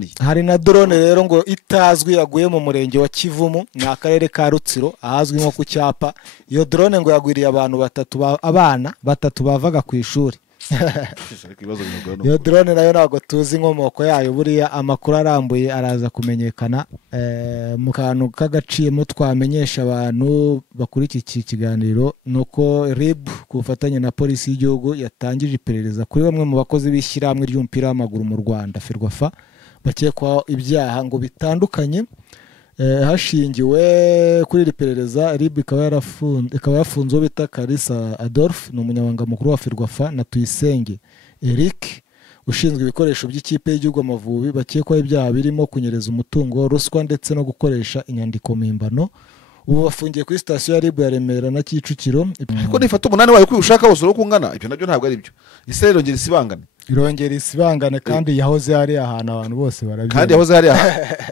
byamunaniye. Hari na drone rero ngo itazwi yaguye mu murenge wa Kivumu ni akarere ka Rutsiro ahazwi nko ku cyapa. Iyo drone ngo yagwiriye abantu abana batatu bavaga ku ishuri. Iyo drone nayo ntabwo tuzi inkomoko yayo, buriya amakuru arambuye araza kumenyekana mu kantu k'agaciyemo twamenyesha abantu bakurikiye iki kiganiro nuko RIB ku bufatanye na polisi y'igihugu yatangije iperereza kuri bamwe mu bakozi b'ishyirahamwe ry'umupira w'amaguru mu Rwanda Ferwafa bakekwaho ibyaha ngo bitandukanye. Hashingiwe kuri iri perereza RIB ikaba yafunze uwo bita Kalisa Adolphe ni umunyamabanga mukuru wa Ferwafa na Tuyisenge Eric ushinzwe ibikoresho by'ikipe y'igihugu Amavubi bakekwaho ibyaha birimo kunyereza umutungo, ruswa ndetse no gukoresha inyandiko mpimbano. Ubu bafungiye kuri sitasiyo ya RIB ya Remera na Kicukiro. Ariko nifata umunani wayo kwushaka bose ro kungana ibyo nabyo ntabwo ari byo. Israel irongera isibangane kandi yahoze ari ahantu abantu bose barabye. Kandi yahoze ari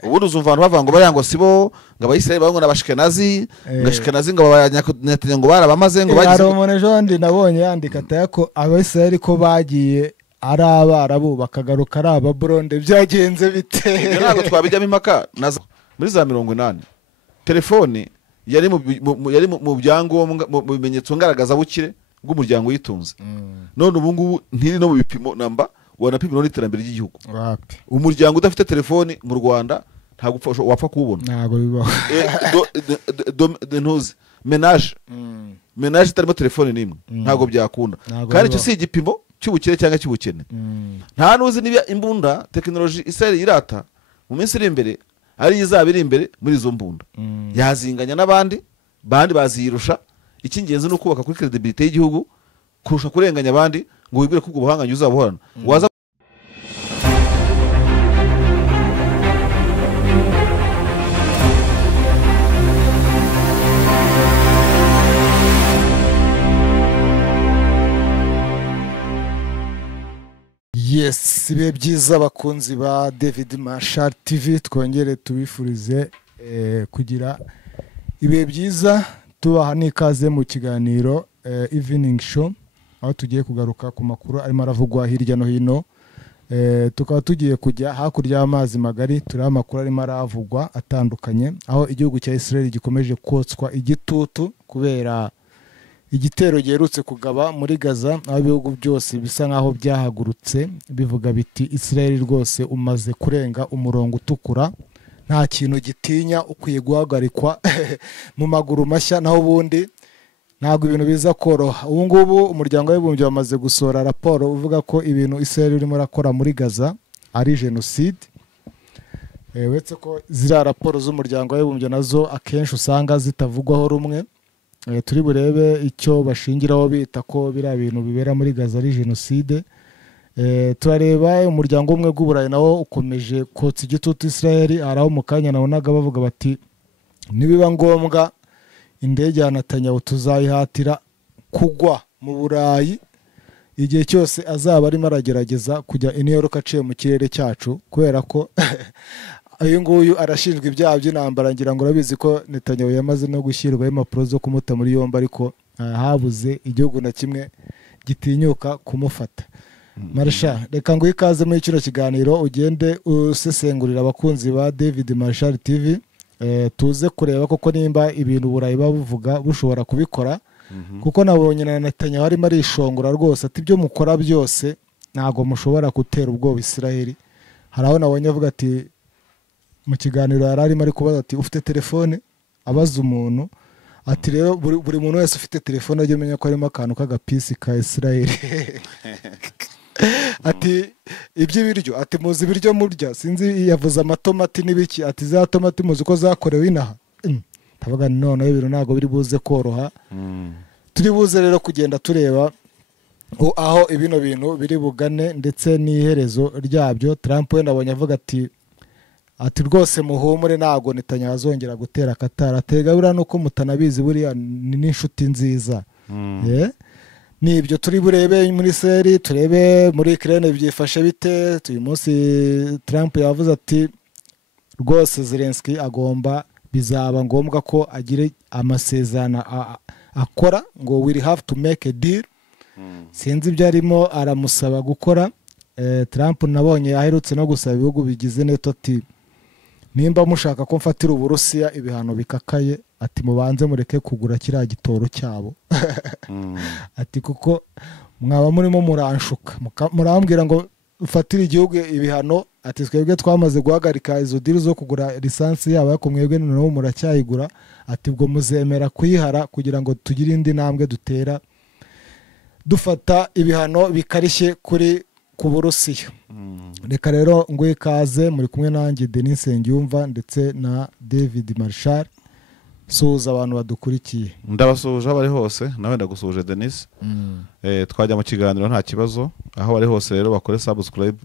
ubundi uzumva abantu bavuga ngo bayango sibo ngo abayisraeli bango n'abashikenazi ngashikenazi ngo abanyatenya ngo barabamaze ngo bagize. Hari umuntu jondi nabonye yandika atako abayisraeli ko bagiye ari abarabu bakagaruka ari ababuronde byagenze bite. Ntabwo twabijyamo impaka muri za 80 telefone yari mu byangombwa mu bimenyetso ngaragaza bukire bw'umuryango yitunze. None ubu ngubu ntiri no mu bipimo namba wanapimira n'iterambere ry'igihugu. Umuryango udafite telefone mu Rwanda ntabwo wapfa kubona. Ntabwo bibaho. Ntuzi menage itarimo telefone nimwe ntabwo byakunda. Kandi cyo si igipimo cy'ubukire cyangwa cy'ubukene. Nta nuzi niba imbunda technology Israel irata mu minsi iri imbere ari izabiri imbere muri izo mbunda. Yazinganya n'abandi baziyirusha. Ikingenzi no kubaka kuri credibility y'igihugu kurusha kurenganya abandi ngo wibwire ko ubwo buhanganye uzabuhorana. Waza Yes, ibe byiza abakunzi ba David Marshall TV, twongere tubifurize kugira ibe byiza. Tubaha n'ikaze mu kiganiro evening show aho tugiye kugaruka ku makuru arimo aravugwa hirya no hino. Tukaba tugiye kujya hakurya y'amazi magari turi amakuru arimo aravugwa atandukanye, aho igihugu cya Israel gikomeje kotswa igitutu kubera igitero giherutse kugaba muri Gaza, aho ibihugu byose bisa nkaho byahagurutse bivuga biti Israel rwose umaze kurenga umurongo utukura, nta kintu gitinya ukwiye guhagarikwa mu maguru mashya. Naho ubundi ntabwo ibintu biza koroha. Ubu ngubu umuryango w'abibumbye wamaze gusora raporo uvuga ko ibintu Israel irimo irakora muri Gaza ari genocide. Wetse ko ziriya raporo z'umuryango w'abibumbye nazo akenshi usanga zitavugwaho rumwe. Turi burebe icyo bashingiraho bita ko biriya bintu bibera muri Gaza ari genocide. Turareba umuryango umwe bw'Uburayi nawo ukomeje kotsa igitutu Israel. Araho mu kanya nabonaga bavuga bati nibiba ngombwa indege ya Netanyahu tuzayihatira kugwa mu Burayi igihe cyose azaba arimo aragerageza kujya i New York aciye mu kirere cyacu, kubera ko uyu nguyu arashinjwa ibyaha by'intambara. Ngira ngo urabizi ko Netanyahu yamaze no gushyirwaho impapuro zo kumuta muri yombi, ariko habuze igihugu na kimwe gitinyuka kumufata. Marsha, reka ngo ikaze muri kino kiganiro ugende usesengurira abakunzi ba David Marshall TV. Tuze kureba koko nimba ibintu Burayi bavuga bushobora kubikora, kuko nabonye na Netanyahu arimo arishongora rwose ati ibyo mukora byose ntago mushobora gutera ubwoba Israel. Haraho nabonye avuga ati mu kiganiro yararimo ari kubaza ati ufite telefone, abaza umuntu ati rero buri muntu wese ufite telefone ajye menya ko arimo akantu k'agapisi ka Israel. Ati iby'ibiryo, ati muzi ibiryo murya, sinzi yavuze amatomati n'ibiki, ati za tomati muzi ko zakorewe inaha. Tavuga none ibintu ntago biri buze koroha. Turi buze rero kugenda tureba aho ibino bintu biri bugane ndetse n'iherezo ryabyo. Trump we nabonye avuga ati rwose muhumure ntago Netanyahu azongera gutera Qatar. Atega buriya nuko mutanabizi buriya ni n'inshuti nziza. Nibyo turi burebe muri seri, turebe muri Ukraine byifashe bite. Uyu munsi Trump yavuze ati rwose Zelensky agomba bizaba ngombwa ko agire amasezerano akora, ngo we have to make a deal. Sinzi ibyo arimo aramusaba gukora. Trump nabonye aherutse no gusaba ibihugu bigize NATO ati nimba mushaka ko mfatira Uburusiya ibihano bikakaye ati mubanze mureke kugura kiriya gitoro cyabo ati kuko mwaba murimo muranshuka murambwira ngo ufatire igihugu ibihano ati twebwe twamaze guhagarika izo diri zo kugura lisansi yabo ariko mwebwe noneho muracyayigura ati ubwo muzemera kuyihara kugira ngo tugire indi ntambwe dutera dufata ibihano bikarishye ku Burusiya. Reka rero nguhe ikaze muri kumwe nanjye Denis Nsengiyumva ndetse na David Marshall. Suhuza abantu badukurikiye. Ndabasuhuje abari hose nawe ndagusuhuje Denis. Twajya mu kiganiro nta kibazo aho bari hose rero bakore subscribe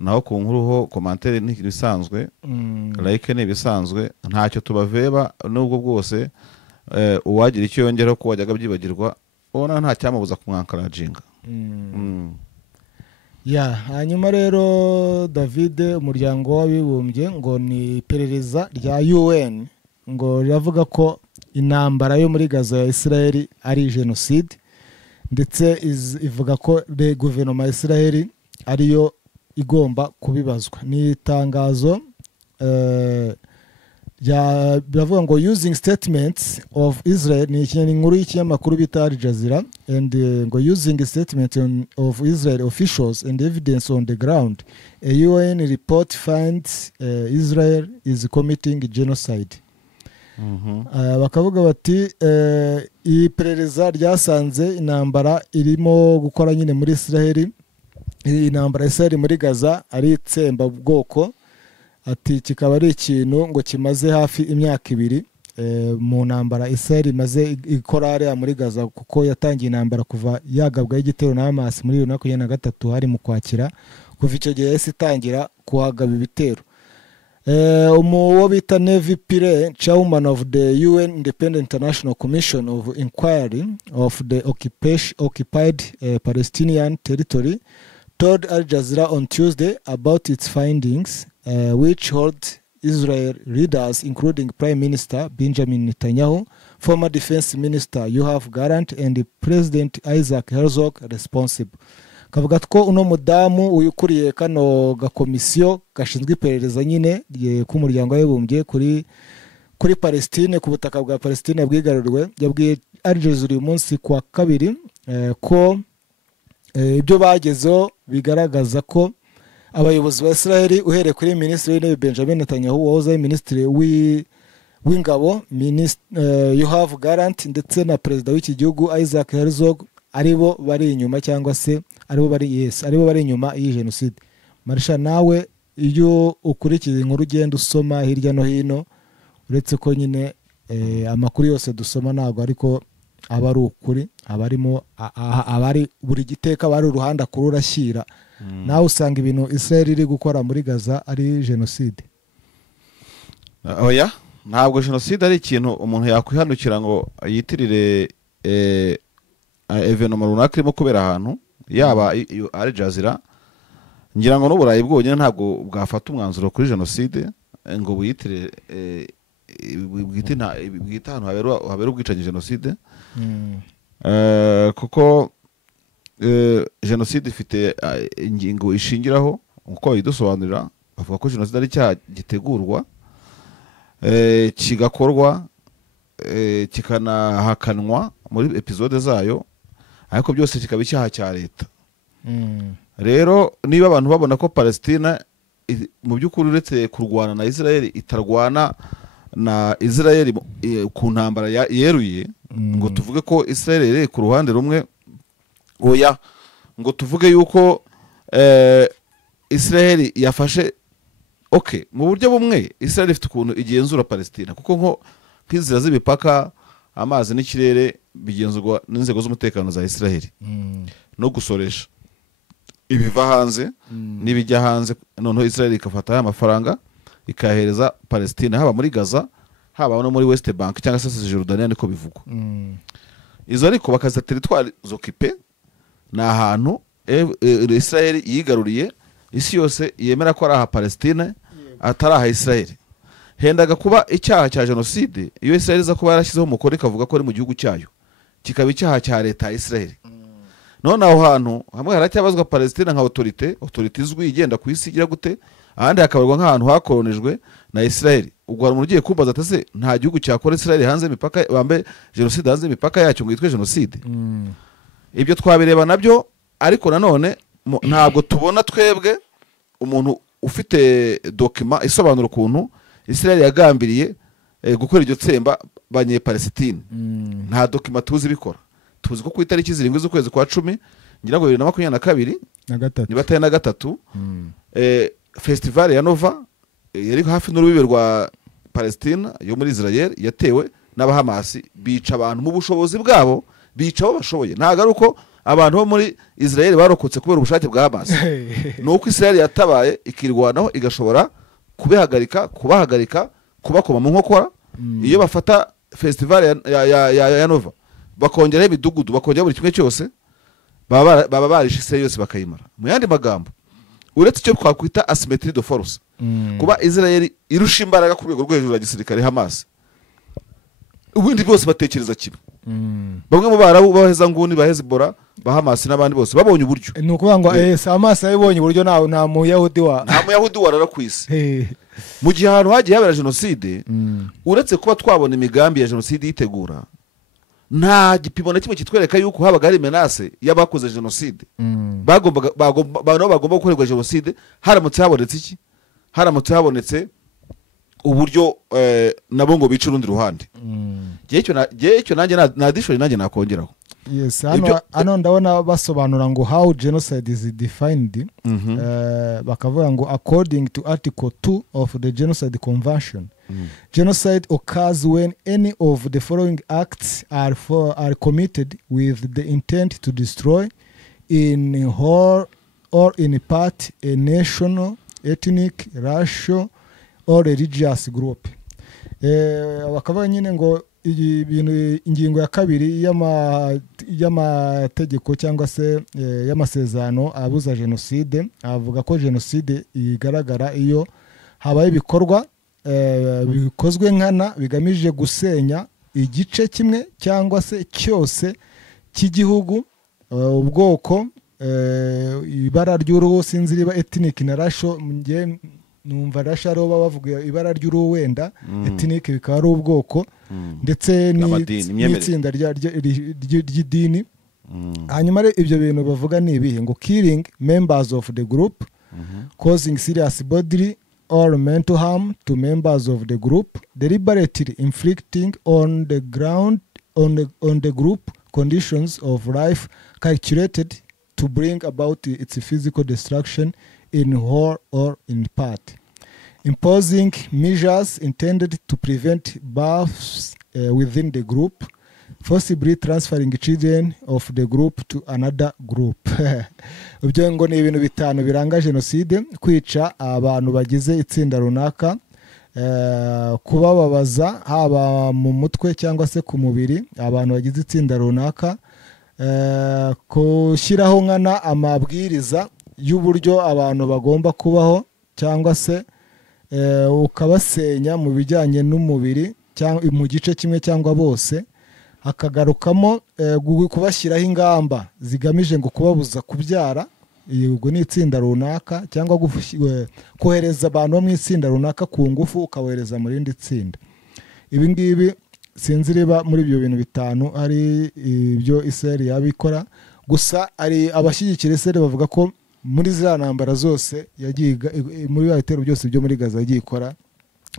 naho ku nkuru ho commentaire ni bisanzwe like ni bisanzwe ntacyo tubaveba nubwo bwose uwagira icyo yongeraho ko wajyaga byibagirwa ubona nta cyamubuza kumwankarajinga. Ya hanyuma rero David umuryango w'abibumbye ngo ni iperereza rya UN ngo riravuga ko intambara yo muri Gaza ya Israel ari genocide ndetse ivuga ko guverinoma ya Israel ariyo igomba kubibazwa. Ni itangazo biravuga ngo using statements of Israel ni inkuru y'ikinyamakuru bita Al Jazeera and ngo using statements of Israel officials and evidence on the ground a UN report finds Israel is committing genocide. Bakavuga bati iyi perereza ryasanze intambara irimo gukora nyine muri Israel, intambara Israel muri Gaza ari itsemba bwoko ati kikaba ari ikintu ngo kimaze hafi imyaka 2 mu ntambara Israel imaze ikora ari muri Gaza kuko yatangiye intambara kuva yagabwa igitero na Hamas muri 2023 hari mu Kwakira kuva icyo gihe yahise itangira kuhagaba ibitero. Uwo bita Nevi Pillay, chairman of the UN Independent International Commission of Inquiry of the occupied Palestinian territory, told Al Jazeera on Tuesday about its findings, which hold Israel leaders including Prime Minister Benjamin Netanyahu, former Defense Minister Yoav Gallant and President Isaac Herzog responsible. Kavuga ko uno mudamu uyukuriye kano gakomisiyo gashinzwe iperereza nyine ku muryango w'abibumbye kuri Palestine ku butaka bwa Palestine bwigaruriwe yabwiye Al Jazeera uyu munsi kwa kabiri ko ibyo bagezeho bigaragaza ko abayobozi ba Israel uhereye kuri Minisitiri w'Intebe Benjamin Netanyahu wahoze ari Minisitiri w'Ingabo Yoav Gallant ndetse na Perezida w'iki gihugu Isaac Herzog aribo bari inyuma cyangwa se aribo bari inyuma iyi genocide. Marisha nawe iyo ukurikiza inkuru ugenda usoma hirya no hino uretse ko nyine amakuru yose dusoma ntabwo ariko aba ari ukuri abarimo abari buri giteka bari uruhanda kururashyira nawe usanga ibintu Israel iri gukora muri Gaza ari genocide. Oya ntabwo genocide ari ikintu umuntu yakwihanukira ngo yitirire evenoma runaka irimo kubera ahantu yaba Al Jazeera ngira ngo n'uburayi bwonyine ntabwo bwafata umwanzuro kuri genocide ngo buyitire bwita ahantu habera ubwicanyi genocide kuko genocide ifite ingingo ishingiraho uko bidusobanurira bavuga ko genocide ari icyaha gitegurwa kigakorwa kikanahakanwa muri episode zayo ariko byose kikaba icyaha cya leta. Rero niba abantu babona ko Palestina mu by'ukuri uretse kurwana na Israel itarwana na Israel ku ntambara yeruye ngo tuvuge ko Israel iri ku ruhande rumwe, oya ngo tuvuge yuko Israel yafashe mu buryo bumwe Israel ifite ukuntu igenzura Palestina kuko nk'inzira z'imipaka amazi n'ikirere bigenzurwa n'inzego z'umutekano za Israel no gusoresha ibiva hanze n'ibijya hanze noneho Israel ikafata amafaranga ikahereza Palestina haba muri Gaza haba no muri West Bank cyangwa se Cisjordania niko bivugwa. Izo ariko bakaza territoire z'occupé na ahantu Israel yigaruriye isi yose yemera ko ari aha Palestina atari aha Israel. Hendaga kuba icyaha cya genocide iyo Israel iza kuba yarashyizeho umukoro ikavuga ko ari mu gihugu cyayo kikaba icyaha cya leta ya Israel. none aho hantu hamwe haracyabazwa Palestine nka autorité izwi igenda ku isi igira gute, ahandi hakabarwa nk'ahantu hakolonijwe na Israel. ubwo hari umuntu ugiye kumbaza ati se nta gihugu cyakora Israel hanze imipaka bambe genocide hanze imipaka yacyo ngo yitwe genocide? Ibyo twabireba nabyo, ariko nanone ntabwo tubona twebwe umuntu ufite dokima isobanura ukuntu Israel yagambiriye gukora iryo tsemba banye Palestine. Nta dokima tuzi bikora. Tuzi ko ku itariki 7 z'ukwezi kwa 10 ngira ngo 2022 niba atari na gatatu festival ya Nova yari hafi n'urubibe rwa Palestine yo muri Israel yatewe n'abahamasi, bica abantu mu bushobozi bwabo, bica abo bashoboye. Ntago ari uko abantu bo muri Israel barokotse kubera ubushake bwa Hamas, nuko Israel yatabaye ikirwanaho igashobora kubahagarika kubakoma mu nkokora. Iyo bafata festival ya Nova bakongera ibidugudu, bakongera buri kimwe cyose, baba barishe Israel yose bakayimara. Mu yandi magambo, uretse icyo twakwita asymmetrie de force, kuba Israel irusha imbaraga ku rwego rwo hejuru ya gisirikare Hamas, ubundi bose batekereza kimwe. Bamwe mu barabu baheza nguni bahezibora Hamas n'abandi bose babonye uburyo. Ni ukuvuga ngo Hamas yabonye uburyo nta muyahudi warara ku isi. Mu gihe ahantu hagiye habera genocide, uretse kuba twabona imigambi ya genocide yitegura, nta gipimo na kimwe kitwereka yuko habaga ari menace y'abakoze genocide. Bagomba gukorerwa genocide haramutse habonetse iki? Haramutse habonetse uburyo nabo ngo bica urundi ruhande. Gihe cyo nanjye na addition nanjye nakongeraho. Yes, ano ndabona basobanura ngo how genocide is defined. Bakavuga ngo according to article 2 of the Genocide Convention, genocide occurs when any of the following acts are committed with the intent to destroy in whole or in part a national, ethnic, racial or religious group. Bakavuga nyine ngo ingingo ya kabiri y'amategeko cyangwa se y'amasezerano abuza genocide, avuga ko genocide igaragara iyo habaye ibikorwa bikozwe nkana bigamije gusenya igice kimwe cyangwa se cyose cy'igihugu, ubwoko, ibara ry'uruhu, sinzi riba ethnic na racial, numva racial baba bavuga ibara ry'uruhu, wenda ethnic bikaba ari ubwoko, ndetse n'itsinda ry'idini. Hanyuma ibyo bintu bavuga ni ibihe? Ngo killing members of the group, causing serious bodily or mental harm to members of the group, deliberately inflicting on the group conditions of life calculated to bring about its physical destruction in whole or in part, imposing measures intended to prevent births within the group, forcibly transferring children of the group to another group. Ibyo ngo ni ibintu bitanu biranga genocide: kwica abantu bagize itsinda runaka, kubababaza haba mu mutwe cyangwa se ku mubiri abantu bagize itsinda runaka, kushyiraho nkana amabwiriza y'uburyo abantu bagomba kubaho, cyangwa se ukabasenya mu bijyanye n'umubiri cyangwa mu gice kimwe cyangwa bose, hakagarukamo kubashyiraho ingamba zigamije ngo kubabuza kubyara, ubwo ni itsinda runaka, cyangwa kohereza abantu bo mu itsinda runaka ku ngufu ukabohereza mu rindi tsinda. Ibi ngibi sinzi riba muri ibyo bintu bitanu ari ibyo Israel yabikora. Gusa ari abashyigikira Israel bavuga ko muri ziriya ntambara zose yagiye, muri bya bitero byose byo muri Gaza yagiye ikora,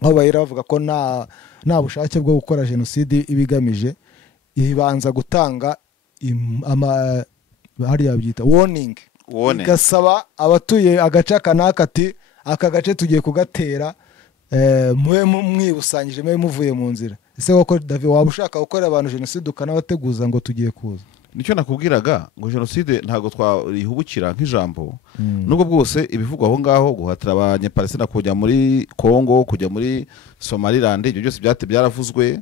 aho bahera bavuga ko nta bushake bwo gukora genocide ibigamije, ibanza gutanga hariya byita warning, igasaba abatuye agace kanaka ati aka gace tugiye kugatera, mube mwibusanyije, mube muvuye mu nzira. Ese koko David waba ushaka gukora abantu genocide ukanabateguza ngo tugiye kuza? Nicyo nakubwiraga ngo genocide ntago twarihubukira nk'ijambo, nubwo bwose ibivugwa aho ngaho guhatira abanyapalestina kujya muri Kongo, kujya muri Somaliland, ibyo byose byaravuzwe,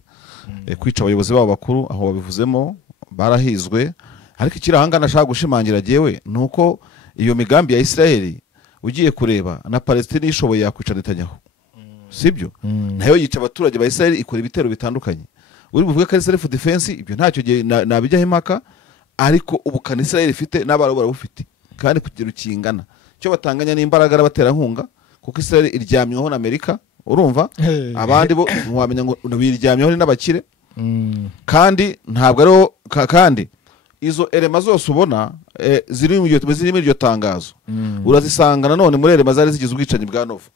kwica abayobozi babo bakuru aho babivuzemo barahizwe. Ariko ikirahanga nashaka gushimangira jewe nuko iyo migambi ya Israel ugiye kureba na Palestina ishoboye yakwica Netanyahu, sibyo? Nayo yica abaturage ba Israel, ikora ibitero bitandukanye. Uri buvuge ko self defense, ibyo ntacyo nabijyaho impaka, ariko ubukana Israel ifite n'Abarabu barabufite kandi ku kigero kingana cyo batanganya n'imbaraga abaterankunga kuko Israel iryamyeho na Amerika urumva abandi bo wamenya ngo biryamyeho n'abakire kandi ntabwo ariho kandi izo elema zose ubona ziri mu iryo tangazo urazisanga nanone muri elema zari zigize ubwicanyi bwa Nova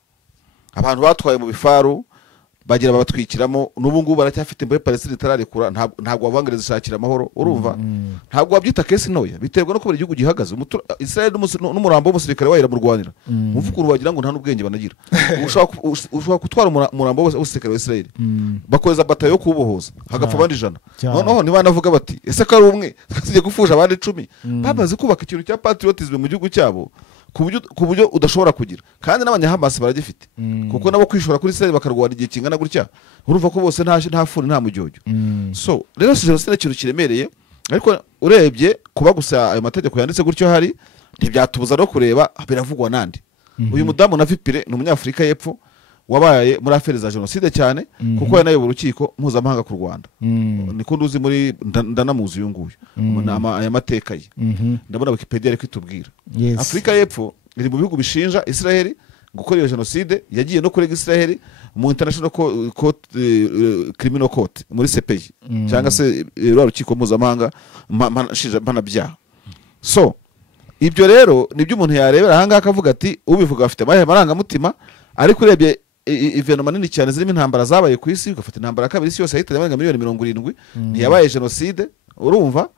abantu batwaye mu bifaru bagira babatwikiramo n'ubu ngubu baracyafite muri Palestine itararekura ntabwo wabangiriza zishakira amahoro urumva ntabwo wabyita kesi ntoya biterwa no kuba igihugu gihagaze Israel n'umurambo w'umusirikare wayira mu Rwanda muvukuru wagira ngo nta n'ubwenge banagira ushobora gutwara umurambo w'umusirikare wa Israel bakoza batayo yo kubohoza hagapfa abandi 100 noneho ntibanavuga bati ese ko ari umwe tujye gufusha abandi 10 bamaze kubaka ikintu cya patriotism mu gihugu cyabo ku buryo udashobora kugira kandi n'abanyahamasi baragifite kuko nabo kwishora kuri Israel bakarwara igihe kingana gutya urumva ko bose nta funi nta mujyojyo so rero jenoside ikintu kiremereye ariko urebye kuba gusa ayo mategeko yanditse gutyo hari ntibyatubuza no kureba biravugwa nandi uyu mudamu na Vipire ni umunyafurika y'epfo wabaye muri aferi za jenoside cyane kuko yanayoboye urukiko mpuzamahanga ku Rwanda niko nduzi muri ndanamuzi uyu nguyu aya mateka ye ndabona Wikipedia ariko itubwira Afrika y'epfo iri mu bihugu bishinja Israel gukora iyo jenoside yagiye no kurega Israel mu International Court Criminal Court muri CPI cyangwa se urukiko mpuzamahanga mpanabyaha so ibyo rero nibyo umuntu yarebera aha ngaha akavuga ati ubivuga afite amarangamutima ariko urebye event manini cyane zirimo intambara zabaye ku isi ugafata intambara kabiri isi yose yahitanye abarenga miliyoni 70 ntiyabaye jenoside urumva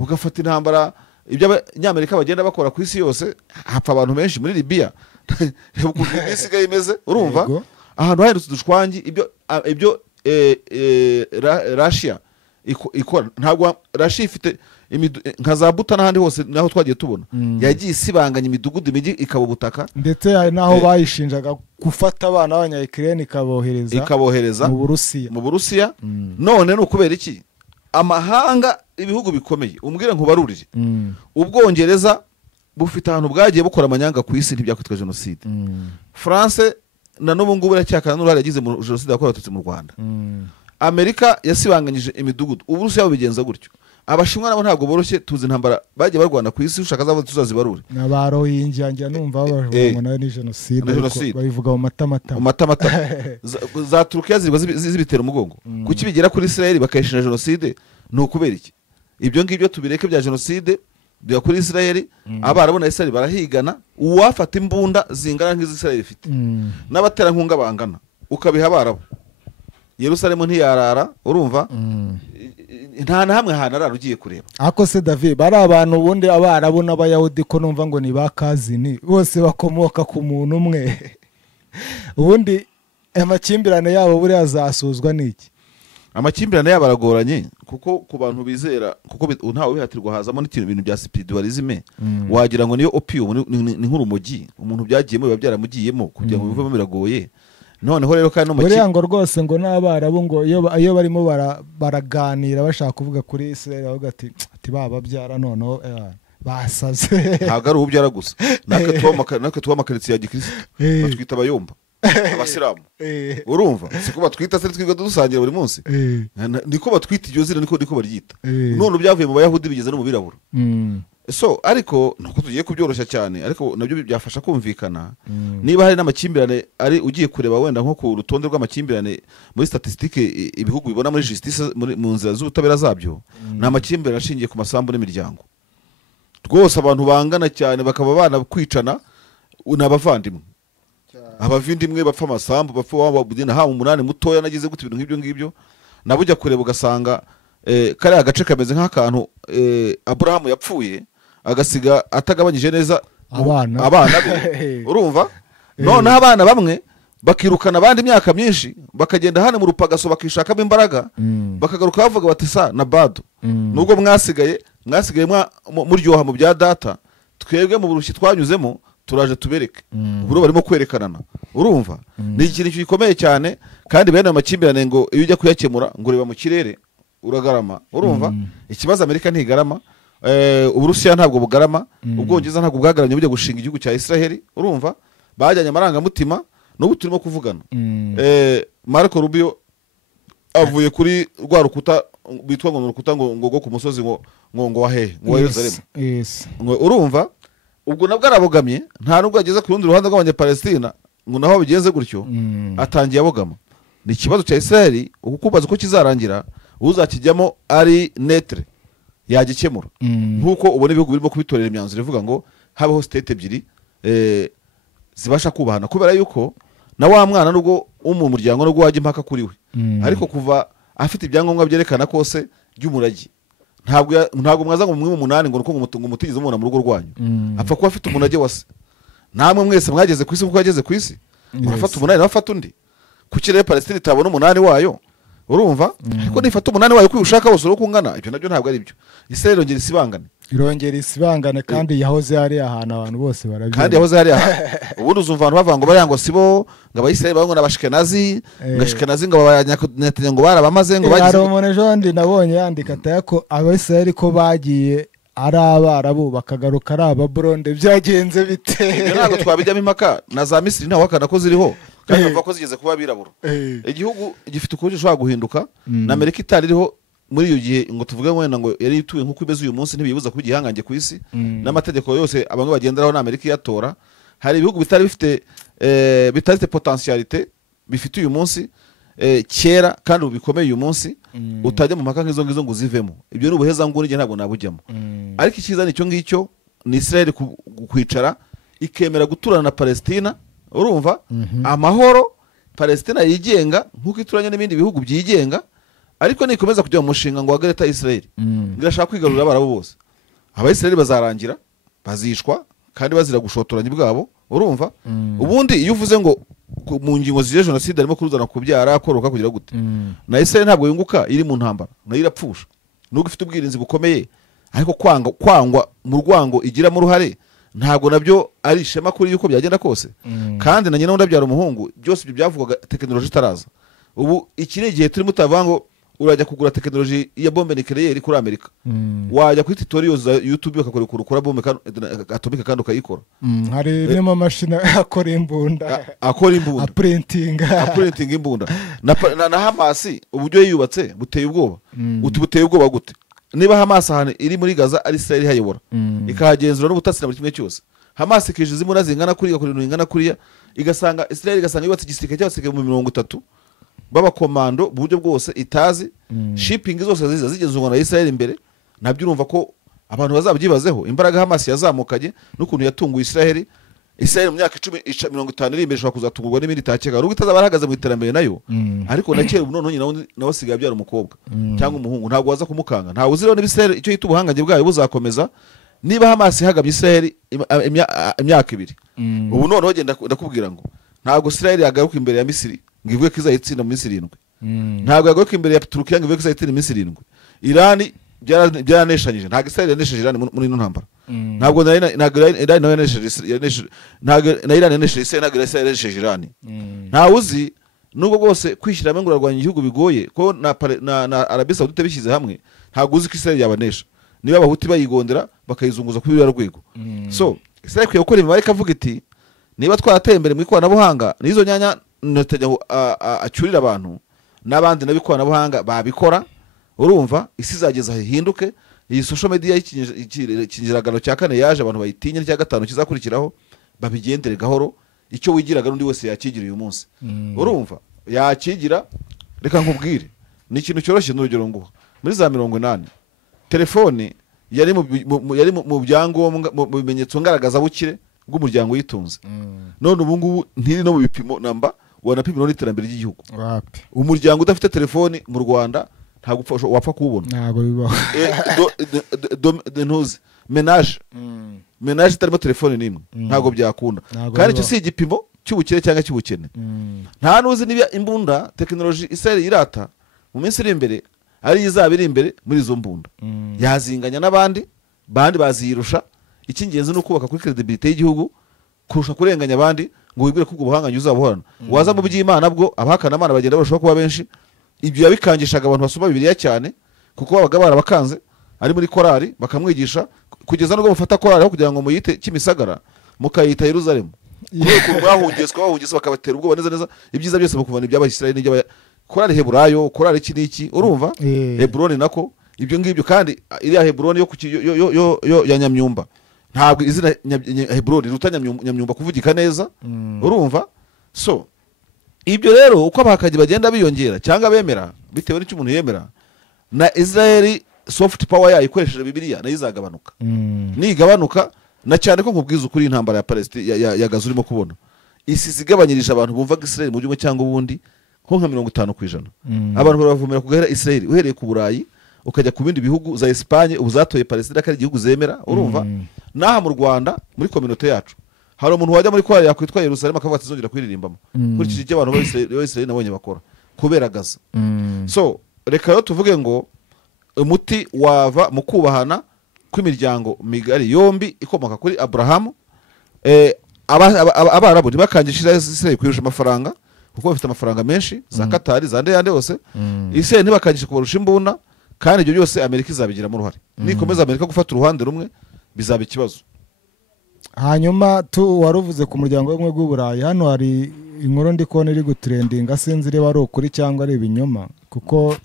ugafata intambara ibyo abanyamerika bagenda bakora ku isi yose hapfa abantu benshi muri Libya ukuntu isigaye imeze urumva ahantu haherutse udushwangi ibyo Russia ikora ntabwo Russia ifite nka za Buta n'ahandi hose naho twagiye tubona yagiye isibanganya imidugudu imijyi ikaba ubutaka ndetse hari naho bayishinjaga gufata abana b'abanya-Ukraine ikabohereza mu Burusiya none ni ukubera iki amahanga ibihugu bikomeye umbwire nkubarurire Ubwongereza bufite ahantu bwagiye bukora amanyanga ku isi ntibyakwitwa jenoside France na n'ubu ngubu iracyakana n'uruhare yagize mu jenoside yakorewe Abatutsi mu Rwanda Amerika yasibanganyije imidugudu Uburusiya bubigenza gutyo Abashinwa nabo ntabwo boroshye tuzi intambara bagiye barwana ku isi ushaka zavuze tuzazibarure nabarohinjya numva bavuga nayo ni jenoside babivuga mu matamata za Turkiya zibitera umugongo kuki bigera kuri Israel bakayishinja jenoside no kubera iki ibyo ngibyo tubireke bya jenoside bya kuri Israel Abarabu na Israel barahigana uwafata imbunda zingana nk'izi Israel ifite n'abaterankunga bangana ukabiha Abarabu Yerusalemu ntiyarara urumva nta na hamwe hanarara ugiye kureba ako se David bari abantu ubundi Abarabu n'Abayahudi ko numva ngo ni bakazini bose bakomoka ku muntu umwe ubundi amakimbirane yabo buri azasuzwa n'iki amakimbirane yabo aragoranye kuko ku bantu bizera kuko ntawe bihatirwa hazamo n'ibintu bya spiritualisme wagira ngo niyo opium ni nk'urumogi umuntu byagiyemo biba byaramugiyemo kugira ngo bivemo biragoye noneho rero kandi no buriya ngo rwose ngo n'Abarabu ngo iyo barimo baraganira bashaka kuvuga kuri Israel bavuga ati bababyara noneho basaze ntabwo ari ububyara gusa natwe tuba amakaritsiye ya gikristo batwita abayumba abasilamu urumva siko batwita se twiga dusangira buri munsi niko batwita iryo zina niko baryita none byavuye mu Bayahudi bigeze no mu birabura so ariko nuko tugiye kubyoroshya cyane ariko nabyo byafasha kumvikana niba hari n'amakimbirane ari ugiye kureba wenda nko ku rutonde rw'amakimbirane muri statistique ibihugu bibona muri justice mu nzira z'ubutabera zabyo n'amakimbirane ashingiye ku masambu n'imiryango rwose abantu bangana cyane bakaba bana kwicana n'abavandimwe abavindimwe bapfa amasambu bapfa wabudina ha umunani mutoya nagize gute ibintu ngibyo nabujya kureba ugasanga kare agace kameze nk'akantu Abraham yapfuye agasiga atagabanyije neza abana be urumva none abana bamwe bakirukana abandi imyaka myinshi bakagenda hano mu rupagaso bakishakamo imbaraga bakagaruka bavuga bati sa na bado nubwo mwasigaye muryoha mu bya data twebwe mu burushyi twanyuzemo turaje tubereke uburo barimo kwerekanana urumva ni ikintu gikomeye cyane kandi bene amakimbirane ngo iyo ujya kuyakemura ngo ureba mu kirere uragarama urumva ikibazo Amerika ntigarama Uburusiya ntabwo bugarama Ubwongereza ntabwo bwagaramye bujya gushinga igihugu cya Israel urumva bajyanye amarangamutima n'ubu turimo kuvugana Marco Rubio avuye kuri rwa rukuta bitwa ngo urukuta ngo ku musozi ngo wahehe ngo wa Yerusalemu. Yes. Urumva ubwo nabwo arabogamye nta nubwo ageze ku rundi ruhande rw'abanyapalestina ngo naho bigenze gutyo atangiye abogama. Ni ikibazo cya Israel ukukubaza uko kizarangira uzakijyamo ari netre yagikemura nkuko ubona ibihugu birimo kubitorera imyanzuro ivuga ngo habaho state ebyiri zibasha kubahana kubera yuko na wa mwana nubwo mu muryango nubwo wajya impaka kuri we ariko kuva afite ibyangombwa byerekana kose by'umurage ntabwo mwaza ngo mwe mu munani ngo nuko umutigeze mubona mu rugo rwanyu apfa kuba afite umunage wase namwe mwese mwageze ku isi kuko yageze ku isi urafata umunani nafata undi kuki rero Palestine itabona umunani wayo urumva ariko nifata umunani wayo ko ushaka wose uko ungana ibyo nabyo ntabwo ari byo. Israel irongera isibangane kandi yahoze hari ahantu abantu bose barabizi kandi yahoze hari ubundi uzumva abantu bavuga ngo bari ngo sibo ngo abayisraeli bavuga ngo n'abashikenazi ngashikenazi ngo abanyatenya ngo barabamaze ngo bagize umuntu jondi nabonye yandika atako abayisraeli ko bagiye ari abarabu bakagaruka ari ababuronde byagenze bite ntabwo twabijyamo impaka na za Misiri ntawe wakana ko ziriho kandi bavuga ko zigeze kuba birabura. Igihugu gifite ukuri gishobora guhinduka na Amerika itariho muri iyo gihe ngo tuvuge wenda ngo yari ituye nkuko ibeze uyu munsi ntibibuza kuba igihangange ku isi n'amategeko yose abantu bagenderaho na Amerika yatora. Hari ibihugu bitari bifite potentialite bifite uyu munsi kera kandi ubikomeye uyu munsi utajya mu mpaka nk'izo ngizo ngo uzivemo. Ibyo ni ubuheza nguni nge ntabwo nabujyamo ariko icyiza nicyo ngicyo ni Israel kwicara ikemera guturana na Palestina urumva amahoro Palestina yigenga nkuko ituranye n'ibindi bihugu byigenga ariko nikomeza kujya mu mushinga ngo wagareta Israel ngirashaka kwigarurira abarabo bose abayisraeli bazarangira bazishwa kandi bazira gushotoranya bwabo urumva ubundi iyo uvuze ngo mu ngingo zije genocide arimo kuruzana kubyara koroka kugira gute na Israel ntabwo yunguka iri mu ntambara nayo irapfusha nubwo ifite ubwirinzi bukomeye ariko kwangwa mu rwango igira mu ruhare ntabwo nabyo ari ishema kuri yuko byagenda kose kandi na nyina ndabyara umuhungu byose ibyo byavugaga technology itaraza. Ubu iki ni igihe turimo tavango urajya kugura technology ya bombe nucleaire kuri Amerika wajya kuri tutorials za YouTube bakakora bombe atomique kandi ukayikora hari n'ama mashina akora imbunda printing imbunda na Hamas uburyo yubatse buteye ubwoba buteye ubwoba gute niba Hamas hane iri muri Gaza ari Israel hayobora ikahagenzura n'ubutasi na buri kimwe cyose Hamas ikije zimuna zingana kuri igakora ibintu ingana kuriya igasanga Israel igasanga yubatse igisirikare cy'abasirikare mu 30 baba komando buryo bwose itazi shipping zose zigenzurwa na Israel imbere nabyo urumva ko abantu bazabyibazeho imbaraga Hamas yazamukanye n'ukuntu yatunguye Israel mu myaka 10-50 iri imbere shobora kuzatungurwa n'ibindi takeka rugo itazaba arahagaze mu iterambere nayo ariko nakera ubu none nawe asigaye byara umukobwa cyangwa umuhungu ntabwo waza kumukanga ntawe uziriho n'Israel icyo yita ubuhangange bwayo buzakomeza niba Hamas ihagamye Israel imyaka 2 ubu noneho genda ndakubwira ngo ntabwo Israel yagaruka imbere ya Misiri ngivuye ko izayitsinda mu minsi 7 ntabwo yagaruka imbere ya Turukiya ngivuye ko izayitsinda mu minsi 7 Iran byaraneshanyije ntabwo Israel yanesheje Iran muri ino ntambara ntabwo Iran yanesheje Iran nta uzi nubwo bwose kwishyiramo ngo arwanya igihugu bigoye ko na Arabia Saudite bishyize hamwe ntabwo uzi ko Israel yabanesha niba abahuti bayigondera bakayizunguza kuri uriya rwego so Israel kwiye gukora imibare ikavuga iti niba twarateye imbere mu ikoranabuhanga n'izo nyanya natajya acyurira abantu n'abandi nabikoranabuhanga babikora urumva isi zageza hinduke iyi social media y'ikingiragano cya kane yaje abantu bayitinya cya gatanu kizakurikiraho babigendere gahoro icyo wigiraga n'undi wese yakigira uyu munsi urumva yakigira reka nkubwire ni ikintu cyoroshye n'urugero nguha muri za 80 telefone yari mu byangombwa mu bimenyetso ngaragaza bukire bw'umuryango yitunze none ubu ngubu ntiri no mu bipimo namba wanapimira n'iterambere ry'igihugu umuryango udafite telefone mu Rwanda ntabwo wapfa kubona ntabwo bibaho ntuzi menage itarimo telefone n'imwe ntabwo byakunda kandi icyo si igipimo cy'ubukire cyangwa cy'ubukene nta nuzi niba imbunda technology Israel irata mu minsi iri imbere ari izaba iri imbere muri izo mbunda yazinganya n'abandi baziyirusha icy'ingenzi ni ukubaka kuri credibility y'igihugu kurusha kurenganya abandi ngo wibwire ko ubwo buhanganye uzabuhorana waza mu by'Imana bwo abahakana Imana bagenda barushaho kuba benshi ibyo yabikangishaga abantu basoma Bibiliya cyane kuko babaga barabakanze ari muri korali bakamwigisha kugeza nubwo mufata korali aho kugira ngo muyite Kimisagara mukayita Yerusalemu kuko bahungizwa bakabatera ubwoba neza ibyiza byose mukuvana iby'Abisirayeli korari Heburayo, korari iki n'iki, urumva Hebroni nako ibyo ngibyo, kandi iriya Hebroni yo ya Nyamyumba ntabwo izina Hebroni ruta Nyamyumba kuvugika neza, urumva. So ibyo rero uko abahakaji bagenda biyongera cyangwa bemera bitewe n'icyo umuntu yemera, na Israeli soft power yayo ikoresheje Bibiliya nayo izagabanuka. Nigabanuka na cyane ko nkubwiza ukuri intambara ya Palestine ya Gaza urimo kubona isi zigabanyirije abantu bumva Israeli mu buryo cyangwa ubundi nko nka 50%. Abantu baravumera kugahera Israeli uhereye ku Burayi ukajya ku bindi bihugu za Espagne ubu zatoye Palestine akari igihugu zemera, urumva. Naha mu Rwanda muri community yacu hari umuntu wajya muri kwari yakwitwa Yerusalemu akavuga ati zongera kwiririmbamo kurikije icyo abantu b'Israeli nabonye bakora kubera Gaza. So reka yo tuvuge ngo umuti wava mu kubahana kw'imiryango migari yombi ikomoka kuri Abrahamu. Abarabu ntibakangishira Israeli kwirusha amafaranga kuko bafite amafaranga menshi, za Katari za ndeyande hose. Israeli ntibakangisha kubarusha imbunda, kandi ibyo byose Amerika izabigiramo uruhare. Nikomeza Amerika gufata uruhande rumwe bizaba ikibazo. Hanyuma waruvuze ku muryango w'ubumwe bw'Uburayi, hano hari inkuru ndi kubona iri gutrendinga, sinzi niba ari ukuri cyangwa ari ibinyoma, kuko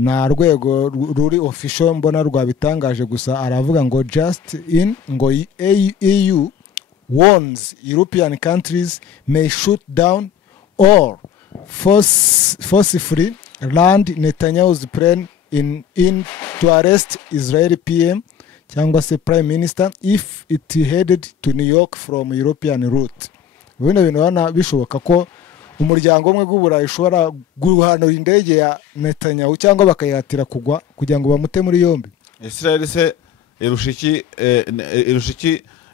nta rwego ruri official mbona rwabitangaje, gusa aravuga ngo just in ngo EU warns European countries may shoot down or forcefully land Netanyahu's plan in to arrest Israeli PM cyangwa se Prime Minister if it headed to New York from European route. Bino bintu bana bishoboka ko umuryango umwe bw'Uburayi ushobora guhanura indege ya Netanyahu cyangwa bakayihatira kugwa kugira ngo bamute muri yombi. Israel se irushiki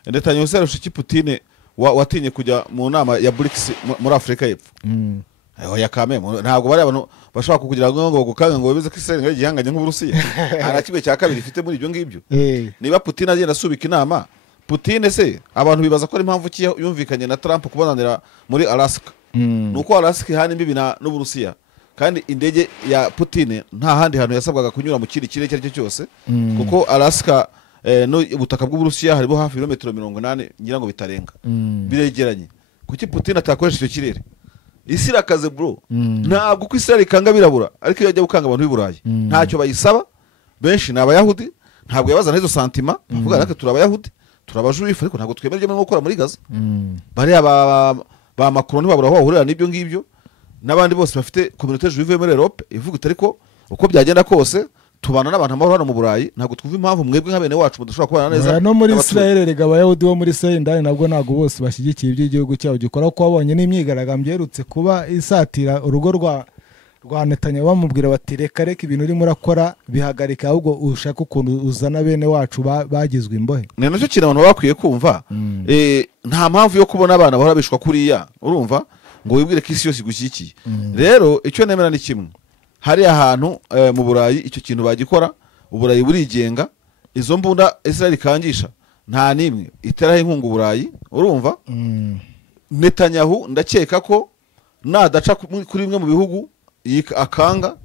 Netanyahu se irushiki Putin watinye kujya mu nama ya BRICS muri Afrika y'Epfo. Ya kame ntabwo bari abantu bashaka kugira ngo gukanga ngo bize ko Israel ngo gihanganye nk'Uburusiya. Arakibwe cya kabiri ifite muri ibyo ngibyo. Niba Putin agenda asubika inama, Putin se abantu bibaza ko ari impamvu ki yumvikanye na Trump kubonanira muri Alaska. Nuko Alaska ihana imbibi n'Uburusiya, kandi indege ya Putin nta handi hantu yasabwaga kunyura mu kindi kirere cyari cyo cyose, kuko Alaska no ubutaka bw'Uburusiya haribo hafi kilometero 80 ngira ngo bitarenga, biregeranye. Kuki Putin atakoresha icyo kirere? Isi irakaze bro. Ntabwo ko Israel ikanga birabura, ariko yajya gukanga abantu b'Iburayi ntacyo bayisaba. Benshi ni Abayahudi, ntabwo yabazana izo santima, bavuga ariko turabayahudi turabajurifu, ariko ntabwo twemera ibyo gukora muri Gaza. Bari ba Macron ntibabura aho bahurira n'ibyo ngibyo, n'abandi bose bafite communauté juive muri Europe ivuga ariko uko byagenda kose tubana n'abantu amahoro hano mu Burayi, ntabwo twumva impamvu mwebwe nk'abene wacu mudashobora kubana neza. No muri Israel rega Abayahudi bo muri Israel ndani nabwo ntabwo bose bashyigikiye iby'igihugu cyabo gikora, ko babonye n'imyigaragambyo yerutse kuba isatira urugo rwa Netanyahu, bamubwira bati reka ibintu urimo urakora bihagarika, ahubwo ushaka ukuntu uzana bene wacu bagizwe imbohe. Ni nacyo kintu abantu bakwiye kumva. Nta mpamvu yo kubona abana bahora bishwa kuriya, urumva, ngo wibwire ko isi yose igushyigikiye. Rero icyo nemera ni kimwe, hari ahantu mu Burayi icyo kintu bagikora, Uburayi burigenga, izo mbunda Israel ikangisha nta nimwe iteraho inkunga Uburayi, urumva. Netanyahu ndakeka ko nadaca kuri bimwe mu bihugu akanga,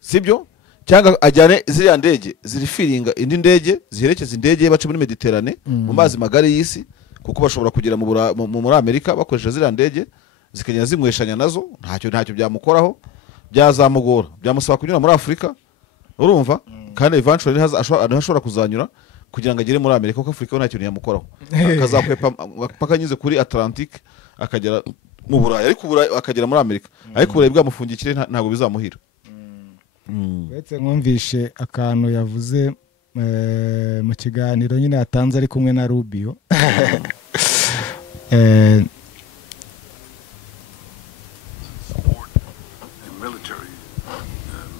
sibyo, cyangwa ajyane ziriya ndege zirifiringa indi ndege ziherekeza indege bace muri Mediterane mu mazi magari y'isi, kuko bashobora kugera muri Amerika bakoresha ziriya ndege zikagenda zimweshanya nazo, ntacyo byamukoraho, byazamugora, byamusaba kunyura muri Afrika, urumva. Kandi eventually ashobora kuzanyura kugira ngo agere muri Amerika, kuko Afrika nta kintu yamukoraho, akazakwepa paka nyuze kuri Atlantic akagera mu Burayi, ariko Burayi akagera muri Amerika, ariko Burayi bwamufungikire ntabwo bizamuhira. Wetse nkumvishe akantu yavuze mu kiganiro nyine yatanze ari kumwe na Rubio.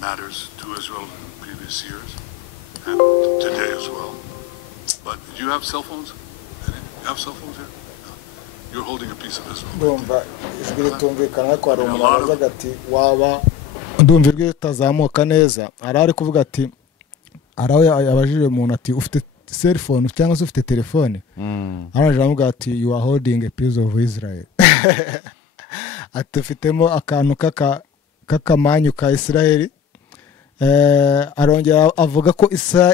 Matters to Israel in previous years and today as well. But do you have cell phones? You have cell phones here? No. You're holding a piece of Israel. Ndumva ijwi ritumvikana ko ari umuntu avuga ati waba ndumva ijwi ritazamuka neza, ari kuvuga ati araho yabajije umuntu ati ufite cell phone cyangwa se ufite telefone, araje avuga ati you are holding a piece of Israel. Atufitemo akantu kakamanyu ka Israel. Arongera avuga ko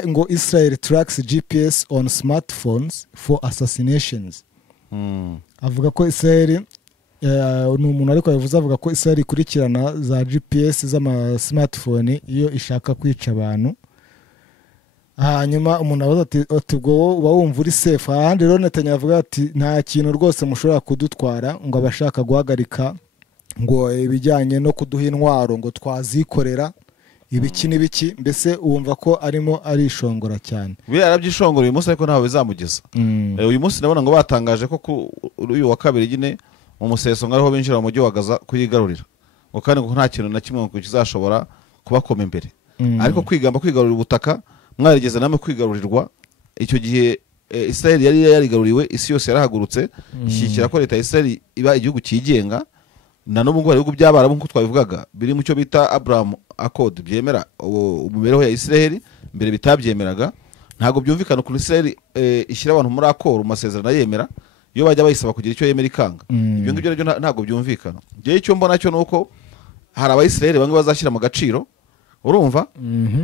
ngo Israel tracks GPS on smartphones for assassinations. Avuga ko Israel ni umuntu ariko yavuze avuga ko Israel ikurikirana za GPS z'ama smartphone iyo ishaka kwica abantu. Hanyuma umuntu avuga ati ubwo uba wumva uri safe. Ahandi rero Netanyahu avuga ati nta kintu rwose mushobora kudutwara ngo abashaka guhagarika ngo ibijyanye no kuduha intwaro ngo twazikorera ibiki n'ibiki, mbese wumva ko arimo arishongora cyane. Biriya arabyishongora uyu munsi ariko ntaho bizamugeza. Uyu munsi ndabona ngo batangaje ko uyu wa kabiri nyine mu museso ngariho binjira mu mujyi wa Gaza kuyigarurira ngo kandi ngo nta kintu na kimwe ngo kizashobora kubakoma imbere. Ariko kwigarurira ubutaka mwarigeze namwe kwigarurirwa icyo gihe Israel yari yarigaruriwe, isi yose yarahagurutse ishyikira ko leta ya Israel iba igihugu cyigenga. Na n'ubu ngo ibihugu by'Abarabu nk'uko twabivugaga biri mu cyo bita Abraham Accord byemera umubereho ya Israel, mbere bitabyemeraga. Ntago byumvikana ukuntu Israel ishyira abantu muri accord mu masezerano yemera iyo bajya bayisaba kugira icyo yemera ikanga. Ibyo ngibyo rero ntago byumvikana. Giye icyo mbona cyo nuko hari abayisraeli bamwe bazashyira mu gaciro, urumva,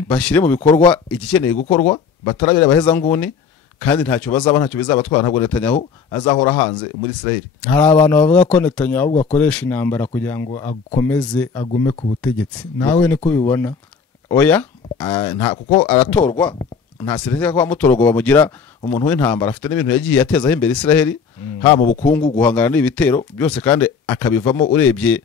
bashyire mu bikorwa igikeneye gukorwa, batarabira abaheza nguni, kandi ntacyo bazaba, ntacyo bizabatwara. Ntabwo Netanyahu azahora hanze muri Israel. Hari abantu bavuga ko Netanyahu ahubwo akoresha intambara kugira ngo akomeze agume ku butegetsi. Nawe niko ubibona? Oya, kuko aratorwa, nta sereka ko bamutorwa bamugira umuntu w'intambara. Afite n'ibintu yagiye yatezaho imbere Israel, ha mu bukungu, guhangana n'ibitero byose, kandi akabivamo. Urebye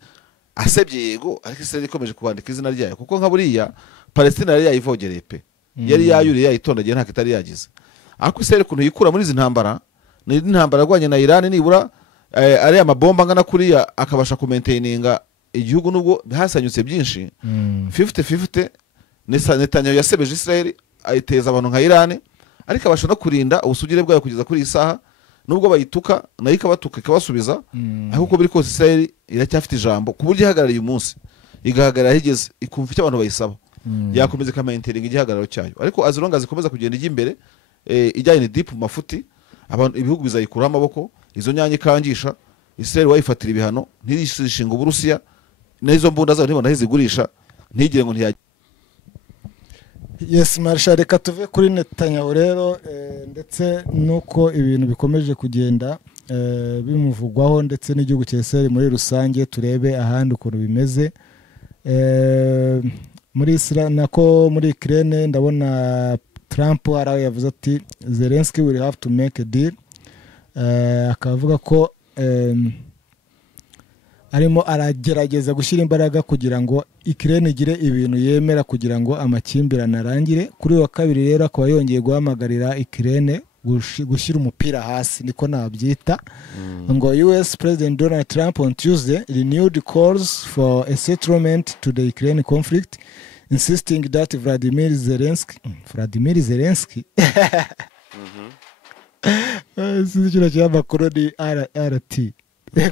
asebye yego, ariko Israel ikomeje kubandika izina ryayo, kuko nka buriya Palestina yari yayivogereye pe, yari yayuriye yayitondagiye, nta kitari yagize. Ariko Israel kuntu yikura muri izi ntambara, ni intambara rwanye na Iran, nibura ari amabomba ngana kuriya akabasha kumaintaininga igihugu nubwo hasanyutse byinshi. 50-50 Netanyahu yasebeje Israel, ayiteza abantu nka Iran, ariko abasha no kurinda ubusugire bwayo kugeza kuri isaha. Nubwo bayituka nayo ikabatuka ikabasubiza, ariko uko biri kose Israel iracyafite ijambo, ku buryo ihagarariye umunsi igahagarara higeze ikumva icyo abantu bayisaba, yakomeza ikamaintaininga igihagararo cyayo. Ariko azilonga zikomeza kugenda ijya imbere, ijyanye deep mu mafuti, abantu ibihugu bizayikuraho amaboko, izo nyanya ikangisha. Israel wayifatira ibihano, ntirishinga Uburusiya n'izo mbunda zayo ntibona zigurisha, ntigire ngo ntiyajya. Yes, Marshal, reka tuve kuri Netanyahu rero, ndetse nuko ibintu bikomeje kugenda bimuvugwaho, ndetse n'igihugu cya Israel muri rusange. Turebe ahandi ukuntu bimeze muri Israel nako muri Ukraine. Ndabona Trump araho yavuze ati Zelensky will have to make a deal. Akavuga ko arimo aragerageza gushyira imbaraga kugira ngo Ukraine igire ibintu yemera kugira ngo amakimbirane arangire. Kuri wa kabiri rero akaba yongeye guhamagarira Ukraine gushyira umupira hasi, niko nabyita. Ngo US President Donald Trump on Tuesday renewed calls for a settlement to the Ukraine conflict, insisting that Vladimir Zelensky sinzikira cy'amakuru ni RT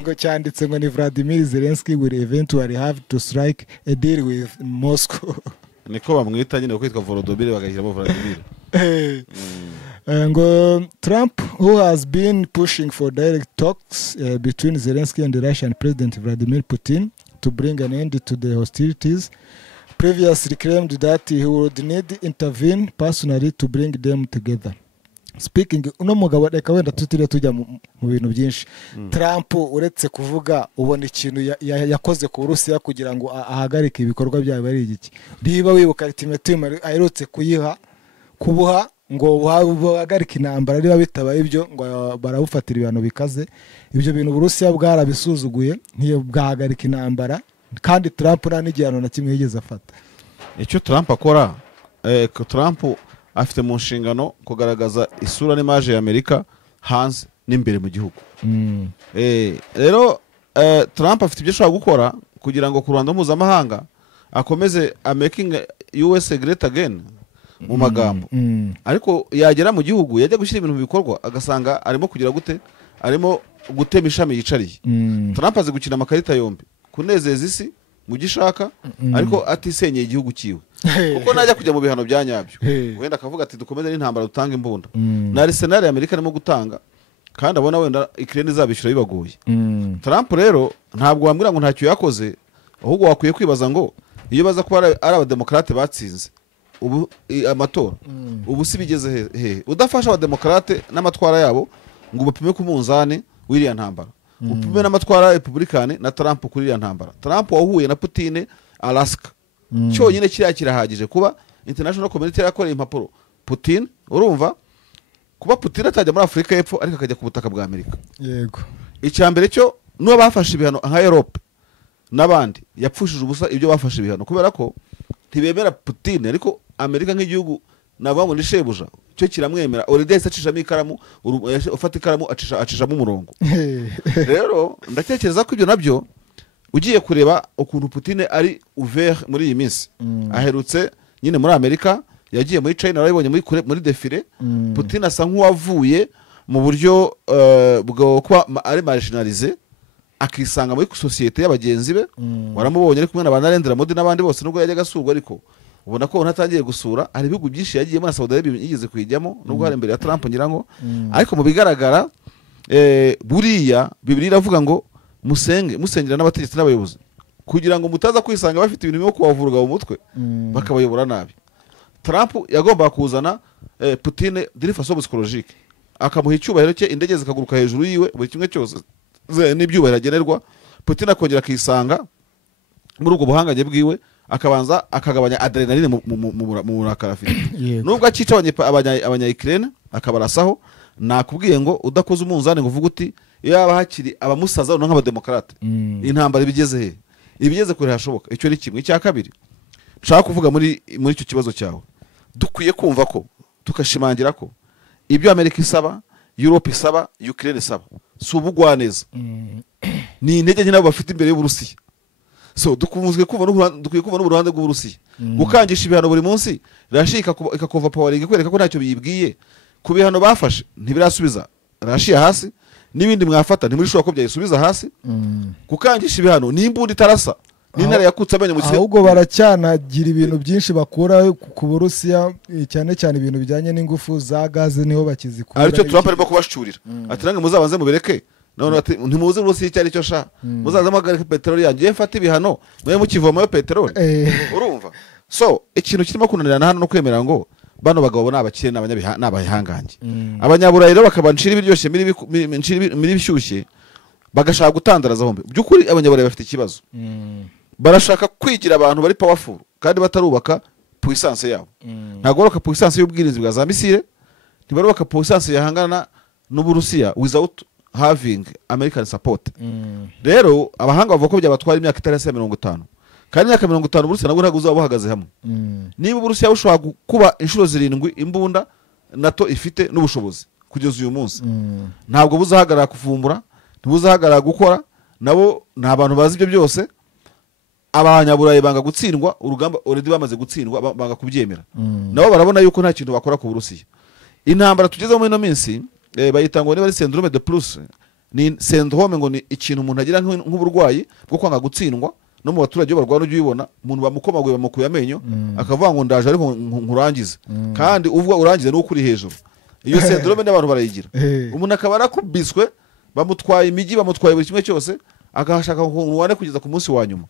ngo cyanditse ngo ni Vladimir Zelensky will eventually have to strike a deal with Moscow. Niko bamwita nyine kwitwa Volodymyr bagahiramo Vladimir. Ngo Trump, who has been pushing for direct talks between Zelensky and the Russian President Vladimir Putin to bring an end to the hostilities, previously claimed that he would need to intervene personally to bring them together. Speaking, uno mugabo reka wenda tutiriye tujya mu bintu byinshi. Trump uretse kuvuga ubona ikintu yakoze ku Burusiya kugira ngo ahagarike ibikorwa byayo ari igiki. Niba wibuka ultimatum aherutse kubuha ngo bahagarike intambara, niba bitabaye ibyo ngo barabufatira ibihano bikaze. Ibyo bintu Burusiya bwarabisuzuguye, ntiyo bwahagarika intambara, kandi Trump nta n'igihano na kimwe yigeze afata. Icyo Trump akora, Trump afite mu nshingano kugaragaza isura n'imaje ya Amerika hanze n'imbere mu gihugu. Rero Trump afite ibyo ashobora gukora kugira ngo ku ruhando mpuzamahanga akomeze making US great again mu magambo. Ariko yagera mu gihugu yajya gushyira ibintu mu bikorwa agasanga arimo kugira gute, arimo gutema ishami yicariye. Trump azi gukina amakarita yombi, kunezeza isi mu gishaka, ariko atisenyeye igihugu kiwe. Kuko najya kujya mu bihano bya nyabyo, wenda akavuga ati dukomeze n'intambara dutanga imbunda, na arsenal ya Amerika arimo gutanga, kandi abona wenda Ukraine izabishyura bibagoye. Trump rero ntabwo wambwira ngo ntacyo yakoze, ahubwo wakwiye kwibaza ngo iyo baza kuba ari abademokrate batsinze ubu amatora, ubu si bigeze he udafasha abademokrate n'amatwara yabo ngo bapime ku munzani w'iriya ntambara. upime n'amatwara Republican na Trump kuri ya ntambara. Trump wahuye na Putin Alaska cyonyine kiriya kirahagije kuba international community yakoreye impapuro Putin, urumva kuba Putin atajya muri Afrika y'Epfo ariko akajya ku butaka bwa Amerika. Yego. Icyambere cyo no bafashe ibihano nka Europe n'abandi yapfushije ubusa ibyo bafashe ibihano kubera ko ntibemera Putin, ariko Amerika nk'igihugu navuga ngo ni shebuja cyo kiramwemera. Already acishamo ikaramu, ufata ikaramu acishamo umurongo. Rero ndatekereza ko ibyo nabyo ugiye kureba ukuntu Putin ari ouvert muri iyi minsi. Aherutse nyine muri Amerika, yagiye muri China, arabonye muri defile. Putin asa nk'uwavuye mu buryo bwo kuba ari marginalize, akisanga muri societe y'abagenzi be. Waramubonye ari kumwe na Narendra Modi n'abandi bose, nubwo yajyaga asurwa, ariko ubona ko ntatangiye gusura. Hari ibihugu byinshi yagiye muri Saudi Arabia yigeze kuyijyamo, nubwo hari imbere ya Trump nyirango. Ariko mu bigaragara buriya Bibiliya iravuga ngo musengera n'abategetsi n'abayobozi kugira ngo mutaza kwisanga bafite ibintu byo kubavurwa mu mutwe bakabayobora nabi. Trump yagomba kuzana Putin d'une façon psychologique, akamuha icyubahiro cye, indege zikaguruka hejuru yiwe, buri kimwe cyose n'ibyubahiro agenerwa. Putin akongera akisanga muri ubwo buhanganye bwiwe, akabanza akagabanya adrenaline mu burakari afite. Nubwo akica abanya-Ukraine akabarasaho, nakubwiye ngo udakoze umunzani ngo uvuge uti yaba hakiri abamusaza nk'abademokarate intambara ibigeze he, ibigeze kure hashoboka. Icyo ni kimwe. Icya kabiri nshaka kuvuga muri icyo kibazo cyawe, dukwiye kumva ko tukashimangira ko ibyo Amerika isaba, Europe isaba, Ukraine isaba si ubugwaneza, ni intege nke nabo bafite imbere y'Uburusiya. So dukwiye kuva n'uruhande rw'Uburusiya gukangisha ibihano buri munsi, Russia ikakova powering kwereka ko ntacyo biyibwiye ku bihano bafashe. Ntibirasubiza Russia hasi, n'ibindi mwafata ntimurishobora ko byayisubiza hasi. Gukangisha ibihano n'imbunda itarasa, n'intare yakutse amenyo mu kirere, ahubwo baracyanagira ibintu byinshi bakura ku Burusiya, cyane cyane ibintu bijyanye n'ingufu za gaze niho bakizikura. Aricyo Trump arimo kubashurira ati nange muzabanze mubereke, none ati ntimuzi Burusiya icyo ari cyo sha, muzaza muhagarika peteroli yanjye mfata ibihano mwe mukivomayo peteroli. Urumva? So ikintu kirimo kunanirana hano no kwemera ngo bano bagabo n'abakire n'abahangange. Abanyaburayi rero bakabanshira ibiryoshye muri bishyushye, bagashaka gutandaraza hombe. Byukuri abanyaburayi bafite ikibazo, barashaka kwigira abantu bari powerful kandi batarubaka puissance yabo. Ntabwo barubaka puissance y'ubwirinzi bwa za misile, ntibarubaka puissance yahangana n'Uburusiya without having American support. Rero abahanga bavuga ko byabatwara imyaka itarase 50, kandi imyaka 50 Uburusiya nabwo ntabwo uzaba buhagaze hamwe. Niba Uburusiya bushobora kuba inshuro 7 imbunda NATO ifite n'ubushobozi kugeza uyu munsi, ntabwo buzahagarara kuvumbura, ntibuzahagarara gukora. Nabo ni abantu bazi ibyo byose. Abanyaburayi banga gutsindwa urugamba, already bamaze gutsindwa, banga kubyemera. Nabo barabona yuko nta kintu bakora ku Burusiya. Intambara tugeze muri no minsi bayita ngo niba ari syndrome de plus, ni syndrome ngo ni ikintu umuntu agira nk'uburwayi bwo kwanga gutsindwa. No mu baturage barwana ujye ubibona, umuntu bamukomaguye bamukuye amenyo akavuga ngo ndaje ariko nkurangize, kandi uvuga urangize no kuri hejuru. Iyo syndrome n'abantu barayigira. Umuntu akaba arakubiswe, bamutwaye imigi, bamutwaye buri kimwe cyose, akashaka kurwana kugeza ku munsi wa nyuma.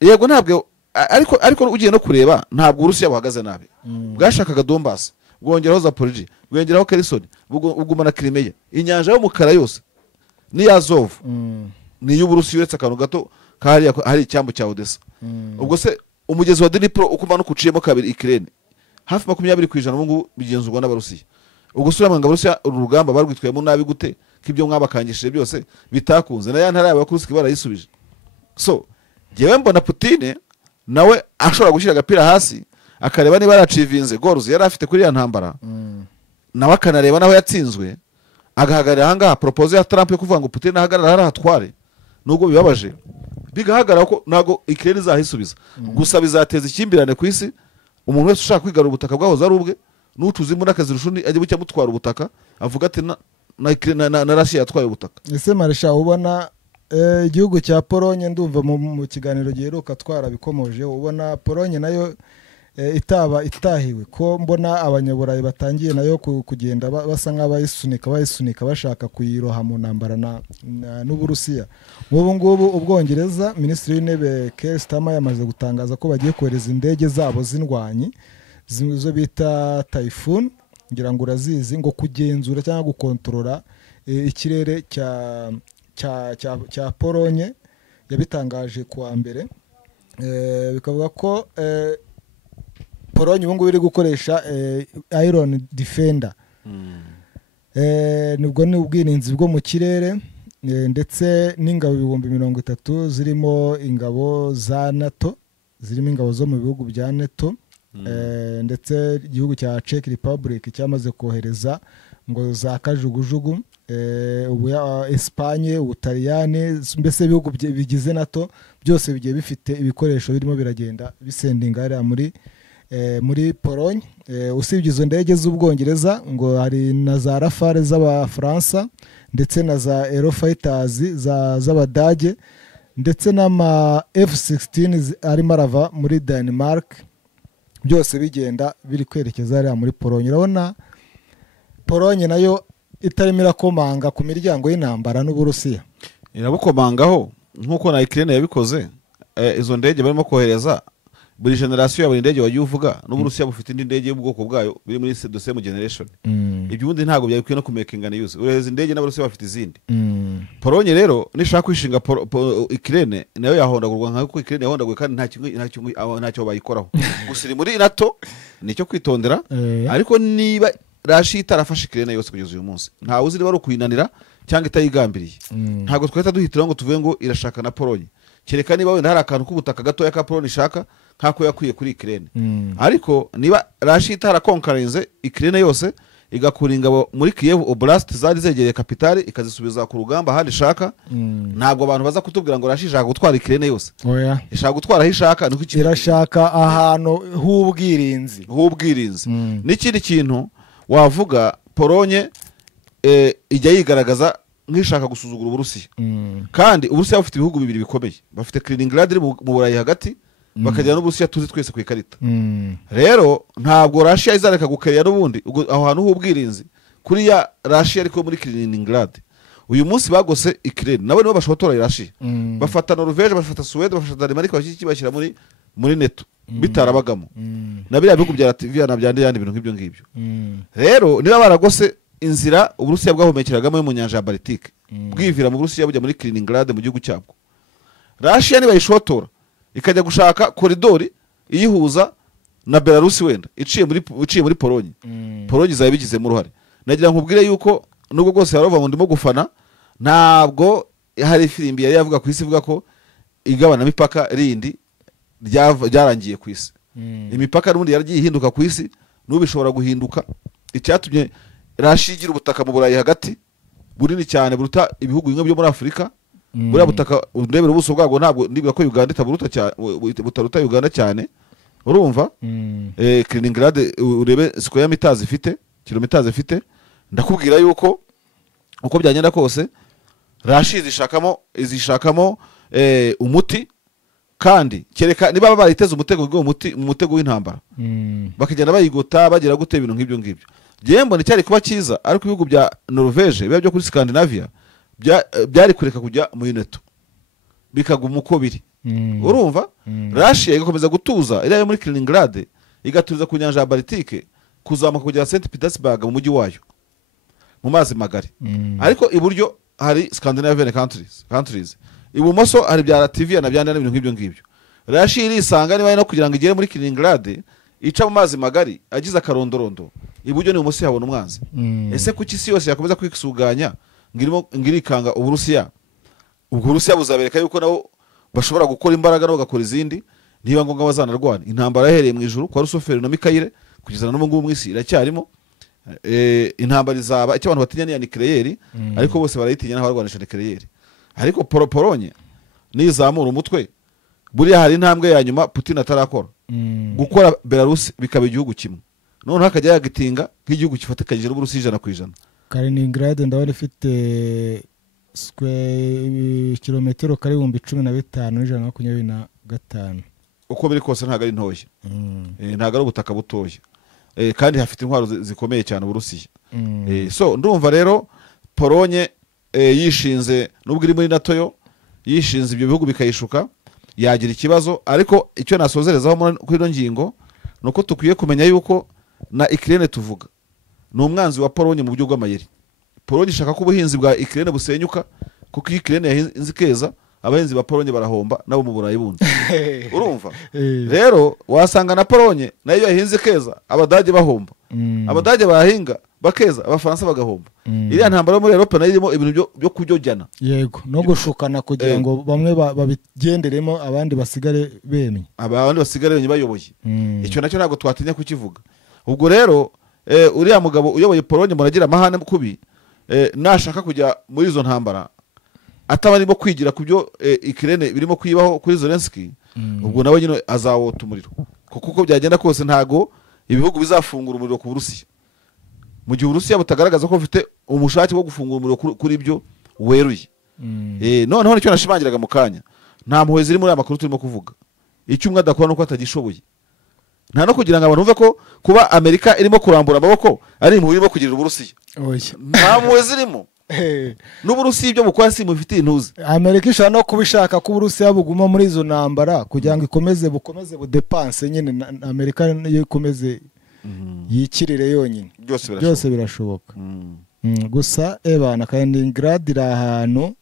Yego ntabwo ariko ugiye no kureba ntabwo Urusiya buhagaze nabi. Bwashakaga Donbass, bwongeraho Zaporizhzhia, bwongeraho Kherson, bugumana Crimea, inyanja y'umukara yose ni Azov, ni y'Uburusiya uretse akantu gato hari icyambu cya Odessa. Ubwo se umugezi wa Dnipro ukumanuka uciyemo kabiri Ukraine, hafi 20% ubu bigenzurwa n'Abarusiya. Ubwo sura manga Abarusiya urugamba barwitwayemo nabi gute k'ibyo mwabakangishije byose bitakunze, na ya ntara y'Abarusiya barayisubije. So jewe mbona Putin nawe ashobora gushyira agapira hasi akareba niba yaracivinze goals yari afite kuri ya ntambara, nawe akanareba naho yatsinzwe, agahagarara ahangaha proposal ya Trump yo kuvuga ngo Putin ahagarara harahatware. Nubwo bibabaje, bigahagarara ko nago Ukraine izahisubiza, gusa bizateza ikimbirane ku isi. Umuntu wese ushaka kwigarura ubutaka bwahoze ari ubwe, n'ucuze imbunda akazirushuni ajye bucya mutwara ubutaka, avuga ati na Russia yatwaye ubutaka. Ese Marisha, ubona igihugu cya Polonye, ndumva mu kiganiro giheruka twarabikomuje, ubona Polonye nayo itahiwe ko mbona abanyaburayi batangiye nayo kugenda basa nk'abayisunika bashaka kuyiroha mu ntambara n'Uburusiya. Ubu ngubu Ubwongereza, Minisitiri w'Intebe Keir Starmer yamaze gutangaza ko bagiye kohereza indege zabo z'indwanyi zo bita Typhoon, ngira ngo urazizi, ngo kugenzura cyangwa gukontorora ikirere cya Polonye yabitangaje kuwa mbere bikavuga ko Polonye ubu ngubu iri gukoresha Iron Defender nibwo ni ubwirinzi bwo mu kirere ndetse n'ingabo 30,000 zirimo ingabo za NATO zirimo ingabo zo mu bihugu bya NATO ndetse igihugu cya Czech Republic cyamaze kohereza ngo za kajugujugu Espagne Ubutaliyani mbese ibihugu bigize NATO byose bigiye bifite ibikoresho birimo biragenda bisendinga hariya muri Polonye usibye izo ndege z'Ubwongereza ngo hari na za Rafale z'Abafaransa ndetse na za Eurofighters z'Abadage ndetse n'ama F-16 arimo arava muri Denmark byose bigenda biri kwerekeza hariya muri Polonye. Urabona Polonye nayo itarimo irakomanga ku miryango y'intambara n'Uburusiya, irabukomangaho nk'uko na Ukraine yabikoze. Izo ndege barimo kohereza buri generation ya buri ndege wagiye uvuga n'Uburusiya bufite indi ndege y'ubwoko bwayo biri muri the same generation. Ibyo ubundi ntabwo byabikwiye no kumekinga news. Ureza indege n'Abarusiya bafite izindi. Polonye rero nishaka kwishinga Ukraine nayo yahondagurwa nk'uko Ukraine yahondaguye kandi ntacyo bayikoraho. Gusa iri muri NATO nicyo kwitondera, ariko niba Russia itarafashe Ukraine yose kugeza uyu munsi ntawe uzi niba ari ukuyinanira cyangwa itayigambiriye. Ntabwo twahita duhitira ngo tuvuge ngo irashaka na Polonye, kereka niba wenda hari akantu k'ubutaka gatoya ka Polonye ishaka nk'ako yakwiye kuri Ukraine. Ariko niba Russia itarakonkarenze Ukraine yose igakura ingabo muri Kiev Oblast zari zegereye kapitali ikazisubiza ku rugamba ahandi ishaka, ntabwo abantu baza kutubwira ngo Russia ishaka gutwara Ukraine yose. Ishaka gutwara aho ishaka, niko irashaka ahantu h'ubwirinzi. N'ikindi kintu wavuga Polonye ijya yigaragaza nk'ishaka gusuzugura Uburusiya, kandi Uburusiya bufite ibihugu bibiri bikomeye, bafite Kaliningrad mu Burayi hagati bakagira n'Uburusiya tuzi twese ku ikarita. Rero ntabwo Russia izareka gukerera n'ubundi aho hantu h'ubwirinzi kuri ya Russia ariko muri Kaliningrad. Uyu munsi bagose Ukraine nabo nibo bashotora Russia, bafata Norvège, bafata Suède, bafata Danemark, bashyira muri NATO bitarabagamo na biriya bihugu bya Latvia na byandi yandi bintu nk'ibyo ngibyo. Rero niba baragose inzira Uburusiya bwahomekeragamo yo mu nyanja ya Baltic bwivira mu Burusiya bujya muri Kaliningrad mu gihugu cyabwo, Russia niba yishotora ikajya gushaka koridori iyihuza na Belarus wenda iciye muri Polonye, Polonye izaba bigizemo uruhare. Nagira nkubwire yuko nubwo rwose yarova ngo ndimo gufana, ntabwo hari filimbi yari yavuga ku isi ivuga ko igabana mipaka rindi ryarangiye ku isi. Imipaka n'ubundi yaragiye ihinduka ku isi, n'ubu bishobora guhinduka. Icyatumye Russia igira ubutaka mu Burayi hagati bunini cyane buruta ibihugu bimwe byo muri Afurika. Buriya butaka ndebera ubuso bwabwo ntabwo ndibuka ko Uganda itaburuta cyane, butaruta Uganda cyane. Urumva Kaliningrad urebe square meters ifite, kilometers ifite. Ndakubwira yuko uko byagenda kose Russia izishakamo umuti, kandi kereka niba bariteze umutego w'intambara bakagenda bayigota bagira gute ibintu nk'ibyo ngibyo. Jembo ni cyari kuba cyiza, ariko ibihugu bya Norvège biba byo kuri Scandinavia byari kureka kujya mu NATO bikaguma uko biri. Urumva Russia igakomeza gutuza iriya muri Kaliningrad, igatuza ku nyanja ya Baltic kuzamuka kugera St Petersburg mu mujyi wayo mu mazi magari. Ariko iburyo hari Scandinavian countries, ibumoso hari bya Latvia na byandi n'ibintu nk'ibyo ngibyo. Russia irisanga niba no kugira ngo igere muri Kaliningrad ica mu mazi magari agize akarondorondo, iburyo ni umunsi habona umwanzi. Ese kuki isi yose yakomeza kwisuganya ngirikanga Uburusiya? Ubwo Uburusiya buzabereka yuko nabo bashobora gukora imbaraga no bagakora izindi, niba ngombwa bazanarwana. Intambara yahereye mu ijuru kwa Rusoferi na Mikhail kugeza n'ubu ngubu mu isi iracyarimo. Intambara izaba icyo abantu batinya ni ya nucleaire, ariko bose barayitinya n'abarwanisha nucleaire. Ariko Polonye nizamura umutwe, buriya hari intambwe ya nyuma Putin atarakora, gukora Belarus bikaba igihugu kimwe, none hakajya yagitinga nk'igihugu kifatikanyije n'Uburusiya 100%. Kaliningrad ndabona ifite kilometero kare 15,125. Uko biri kose ntago ari ntoya, ntago ari ubutaka butoya, kandi hafite intwaro zikomeye cyane Uburusiya. So ndumva rero Polonye yishinze nubwo iri muri NATO yo yishinze ibyo bihugu bikayishuka yagira ikibazo. Ariko icyo nasozerezaho kuri ino ngingo nuko tukwiye kumenya yuko na Ukraine tuvuga ni umwanzi wa Polonye mu buryo bw'amayeri. Polonye ishaka ko ubuhinzi bwa Ukraine busenyuka kuko iyi Ukraine yahinze ikeza abahinzi ba Polonye barahomba nabo mu Burayi bundi urumva rero wasanga na Polonye nayo yahinze ikeza abadage bahomba abadage bahinga bakeza abafaransa bagahomba iriya ntambara yo muri Europe nayo irimo ibintu byo kujyojyana yego no gushukana kugira ngo bamwe babigenderemo abandi basigare bemye bayoboye icyo nacyo ntabwo twatinya kukivuga ubwo rero uriya mugabo uyoboye Polonye muragira amahane kubi nashaka kujya muri izo ntambara ataba arimo kwigira ku byo Ukraine birimo kwibaho kuri Zelensky ubwo nawe nyine azawota umuriro kuko uko byagenda kose ntago ibihugu bizafungura umuriro ku Burusiya mu gihe Uburusiya butagaragaza ko bufite umushake wo gufungura umuriro kuri byo weruye noneho nicyo nashimangiraga mu kanya nta mpuhwe ziri muri aya makuru turimo kuvuga icyo umwe adakora nuko atagishoboye nta no kugira ngo abantu bumve ko kuba Amerika irimo kurambura amaboko ari impuhwe irimo kugirira Uburusiya nta mpuhwe zirimo n'Uburusiya ibyo mukora si mufitiye intuzi Amerika ishaka no kubishaka ko Uburusiya buguma muri izo ntambara kugira ngo bukomeze budepanse nyine Amerika ikomeze yikirire yonyine byose birashoboka gusa ebana Kaliningrad iri ahantu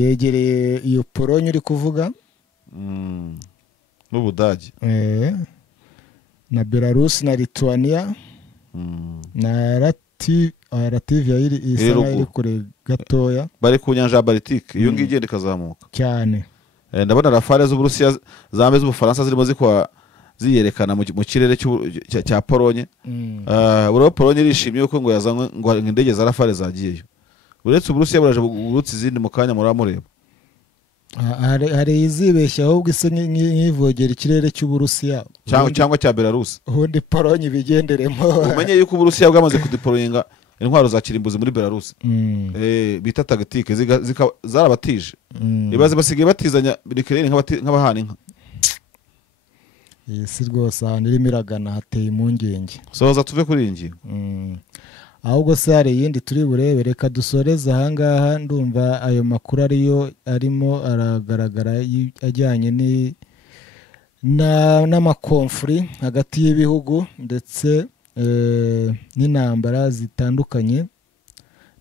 yegereye iyo Polonye uri kuvuga n'Ubudage na Belarus na Lithuania na Latvia iri kure gatoya bari ku nyanja ya Baltic iyo ngiye igenda ikazamuka cyane ndabona Rafale z'Uburusiya zambe z'Ubufaransa zirimo ziyerekana mu kirere cya Polonye buriya Polonye irishimye ko ngo yazanywe ngo indege za Rafale zagiyeyo uretse Uburusiya buraje burutse izindi mu kanya muramureba hari izibeshya ahubwo ise nk'ivogera ikirere cy'Uburusiya cyangwa cya Belarus ubundi Polonye bigenderemo umenye yuko Uburusiya bwamaze kudeployinga intwaro za kirimbuzi muri Belarus bita tactique zarabatije ibaze basigaye batizanya Ukraine nk'abahana inka si rwose ahantu irimo iragana hateye impungenge soza tuve kuri iyi ngingo ahubwo se hari iyindi turi burebe reka dusoreze ahangaha ndumva ayo makuru arimo aragaragara ajyanye n'amakonfuri hagati y'ibihugu ndetse n'intambara zitandukanye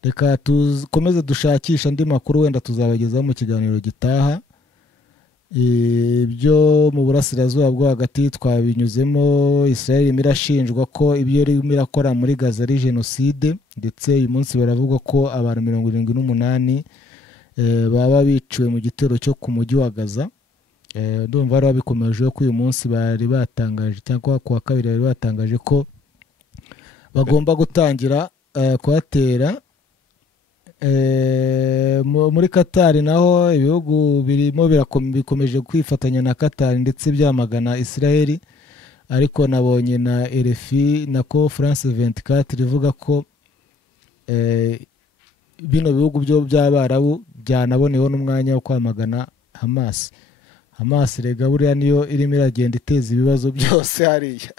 reka dukomeze dushakisha andi makuru wenda tuzabagezaho mu kiganiro gitaha ibyo mu burasirazuba bwo hagati twabinyuzemo Israel irashinjwa ko ibyo irimo irakora muri Gaza ari jenoside ndetse uyu munsi baravuga ko abantu 78 baba biciwe mu gitero cyo ku mujyi wa Gaza ndumva bari babikomeje ko uyu munsi bari batangaje cyangwa ku wa kabiri bari batangaje ko bagomba gutangira kuhatera muri Qatar naho ibihugu birimo bikomeje kwifatanya na Qatar ndetse byamagana Israel ariko nabonye na RFI nako France 24 rivuga ko bino bihugu byo by'Abarabu byanaboneyeho n'umwanya wo kwamagana Hamas rega buriya niyo irimo iragenda iteza ibibazo byose hariya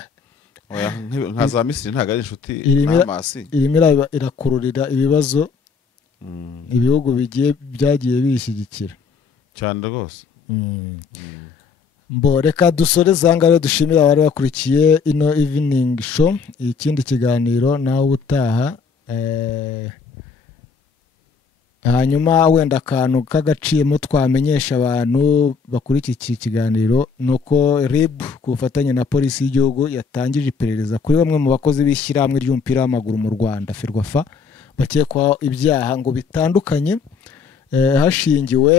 nka za Misiri ntago ari inshuti na Hamas irimo irakururira ibibazo ibihugu byagiye bishyigikira cyane rwose reka dusoreze ahangaha dushimira abari bakurikiye ino evening show ikindi kiganiro nawe utaha hanyuma wenda akantu k'agaciyemo twamenyesha abantu bakurikiye iki kiganiro nuko RIB ku bufatanye na polisi y'igihugu yatangije iperereza kuri bamwe mu bakozi b'ishyirahamwe ry'umupira w'amaguru mu Rwanda Ferwafa bakekwaho ibyaha ngo bitandukanye hashingiwe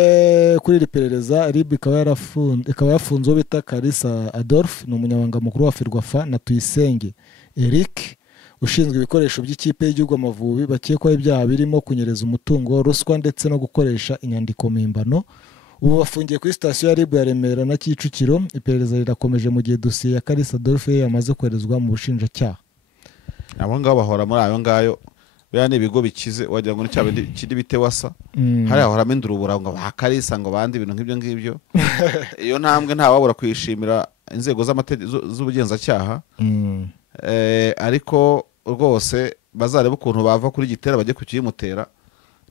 kuri iri perereza RIB ikaba yafunze uwo bita Kalisa Adolphe ni umunyamabanga mukuru wa Ferwafa na Tuyisenge Eric ushinzwe ibikoresho by'ikipe y'igihugu Amavubi bakekwaho ibyaha birimo kunyereza umutungo ruswa ndetse no gukoresha inyandiko mpimbano ubu bafungiye kuri sitasiyo ya RIB ya Remera na Kicukiro iperereza rirakomeje mu gihe dosiye ya Kalisa Adolphe yamaze koherezwa mu bushinjacyaha abo ngabo bahora muri ayo ngayo bya ni ibigo bikize wagira ngo ni cyabindi kindi bite wasa hari aho ramendura ubura ngo bakarisa ngo bandi ibintu nk'ibyo ngibyo iyo ntambwe nta wabura kwishimira inzego z'ubugenzacyaha ariko rwose bazareba ukuntu bava kuri gitera bajye kukiyimutera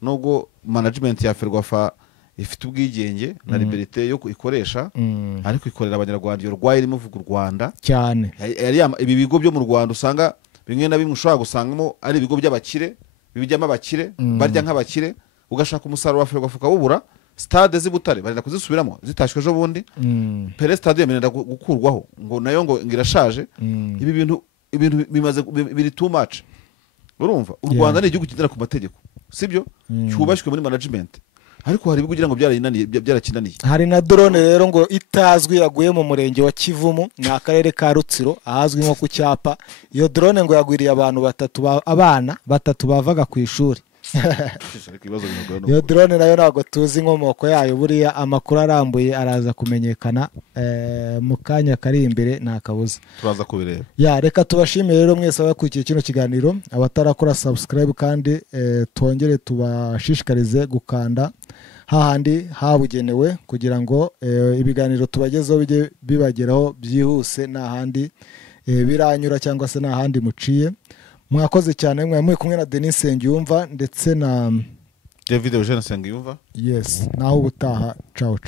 nubwo management ya Ferwafa ifite ubwigenge na liberté yo ikoresha ariko ikorera abanyarwanda iyo rwaye irimo vuga u Rwanda cyane ibi bigo byo mu Rwanda usanga bimwe na bimwe ushobora gusangamo ari ibigo by'abakire bijyamo abakire barya nk'abakire ugashaka umusaruro wa Ferwafa ukawubura stade z'Ibutare barenda kuzisubiramo zitashywe ejo bundi Pele stade yemerera gukurwaho ngo nayo ngo irashaje ibi ibintu bimaze biri too much urumva u Rwanda ni igihugu kigendera ku mategeko sibyo cyubashywe muri management ariko hari kugira ngo byarakinaniye hari na drone rero ngo itazwi yaguye mu murenge wa Kivumu ni akarere ka Rutsiro ahazwi nko ku cyapa iyo drone ngo yagwiriye abantu abana batatu bavaga ku ishuri iyo drone nayo ntabwo tuzi inkomoko yayo buriya amakuru arambuye araza kumenyekana mu kanya kari imbere nta kabuza turaza kubireba reka tubashimire rero mwese abakurikiye kino kiganiro abatarakora subscribe kandi twongere tubashishikarize gukanda hahandi habugenewe kugira ngo ibiganiro tubagezeho bijye bibageraho byihuse n'ahandi biranyura cyangwa se n'ahandi muciye mwakoze cyane muri kumwe na Denis Nsengiyumva ndetse na David Eugene Nsengiyumva yes naho ubutaha ciao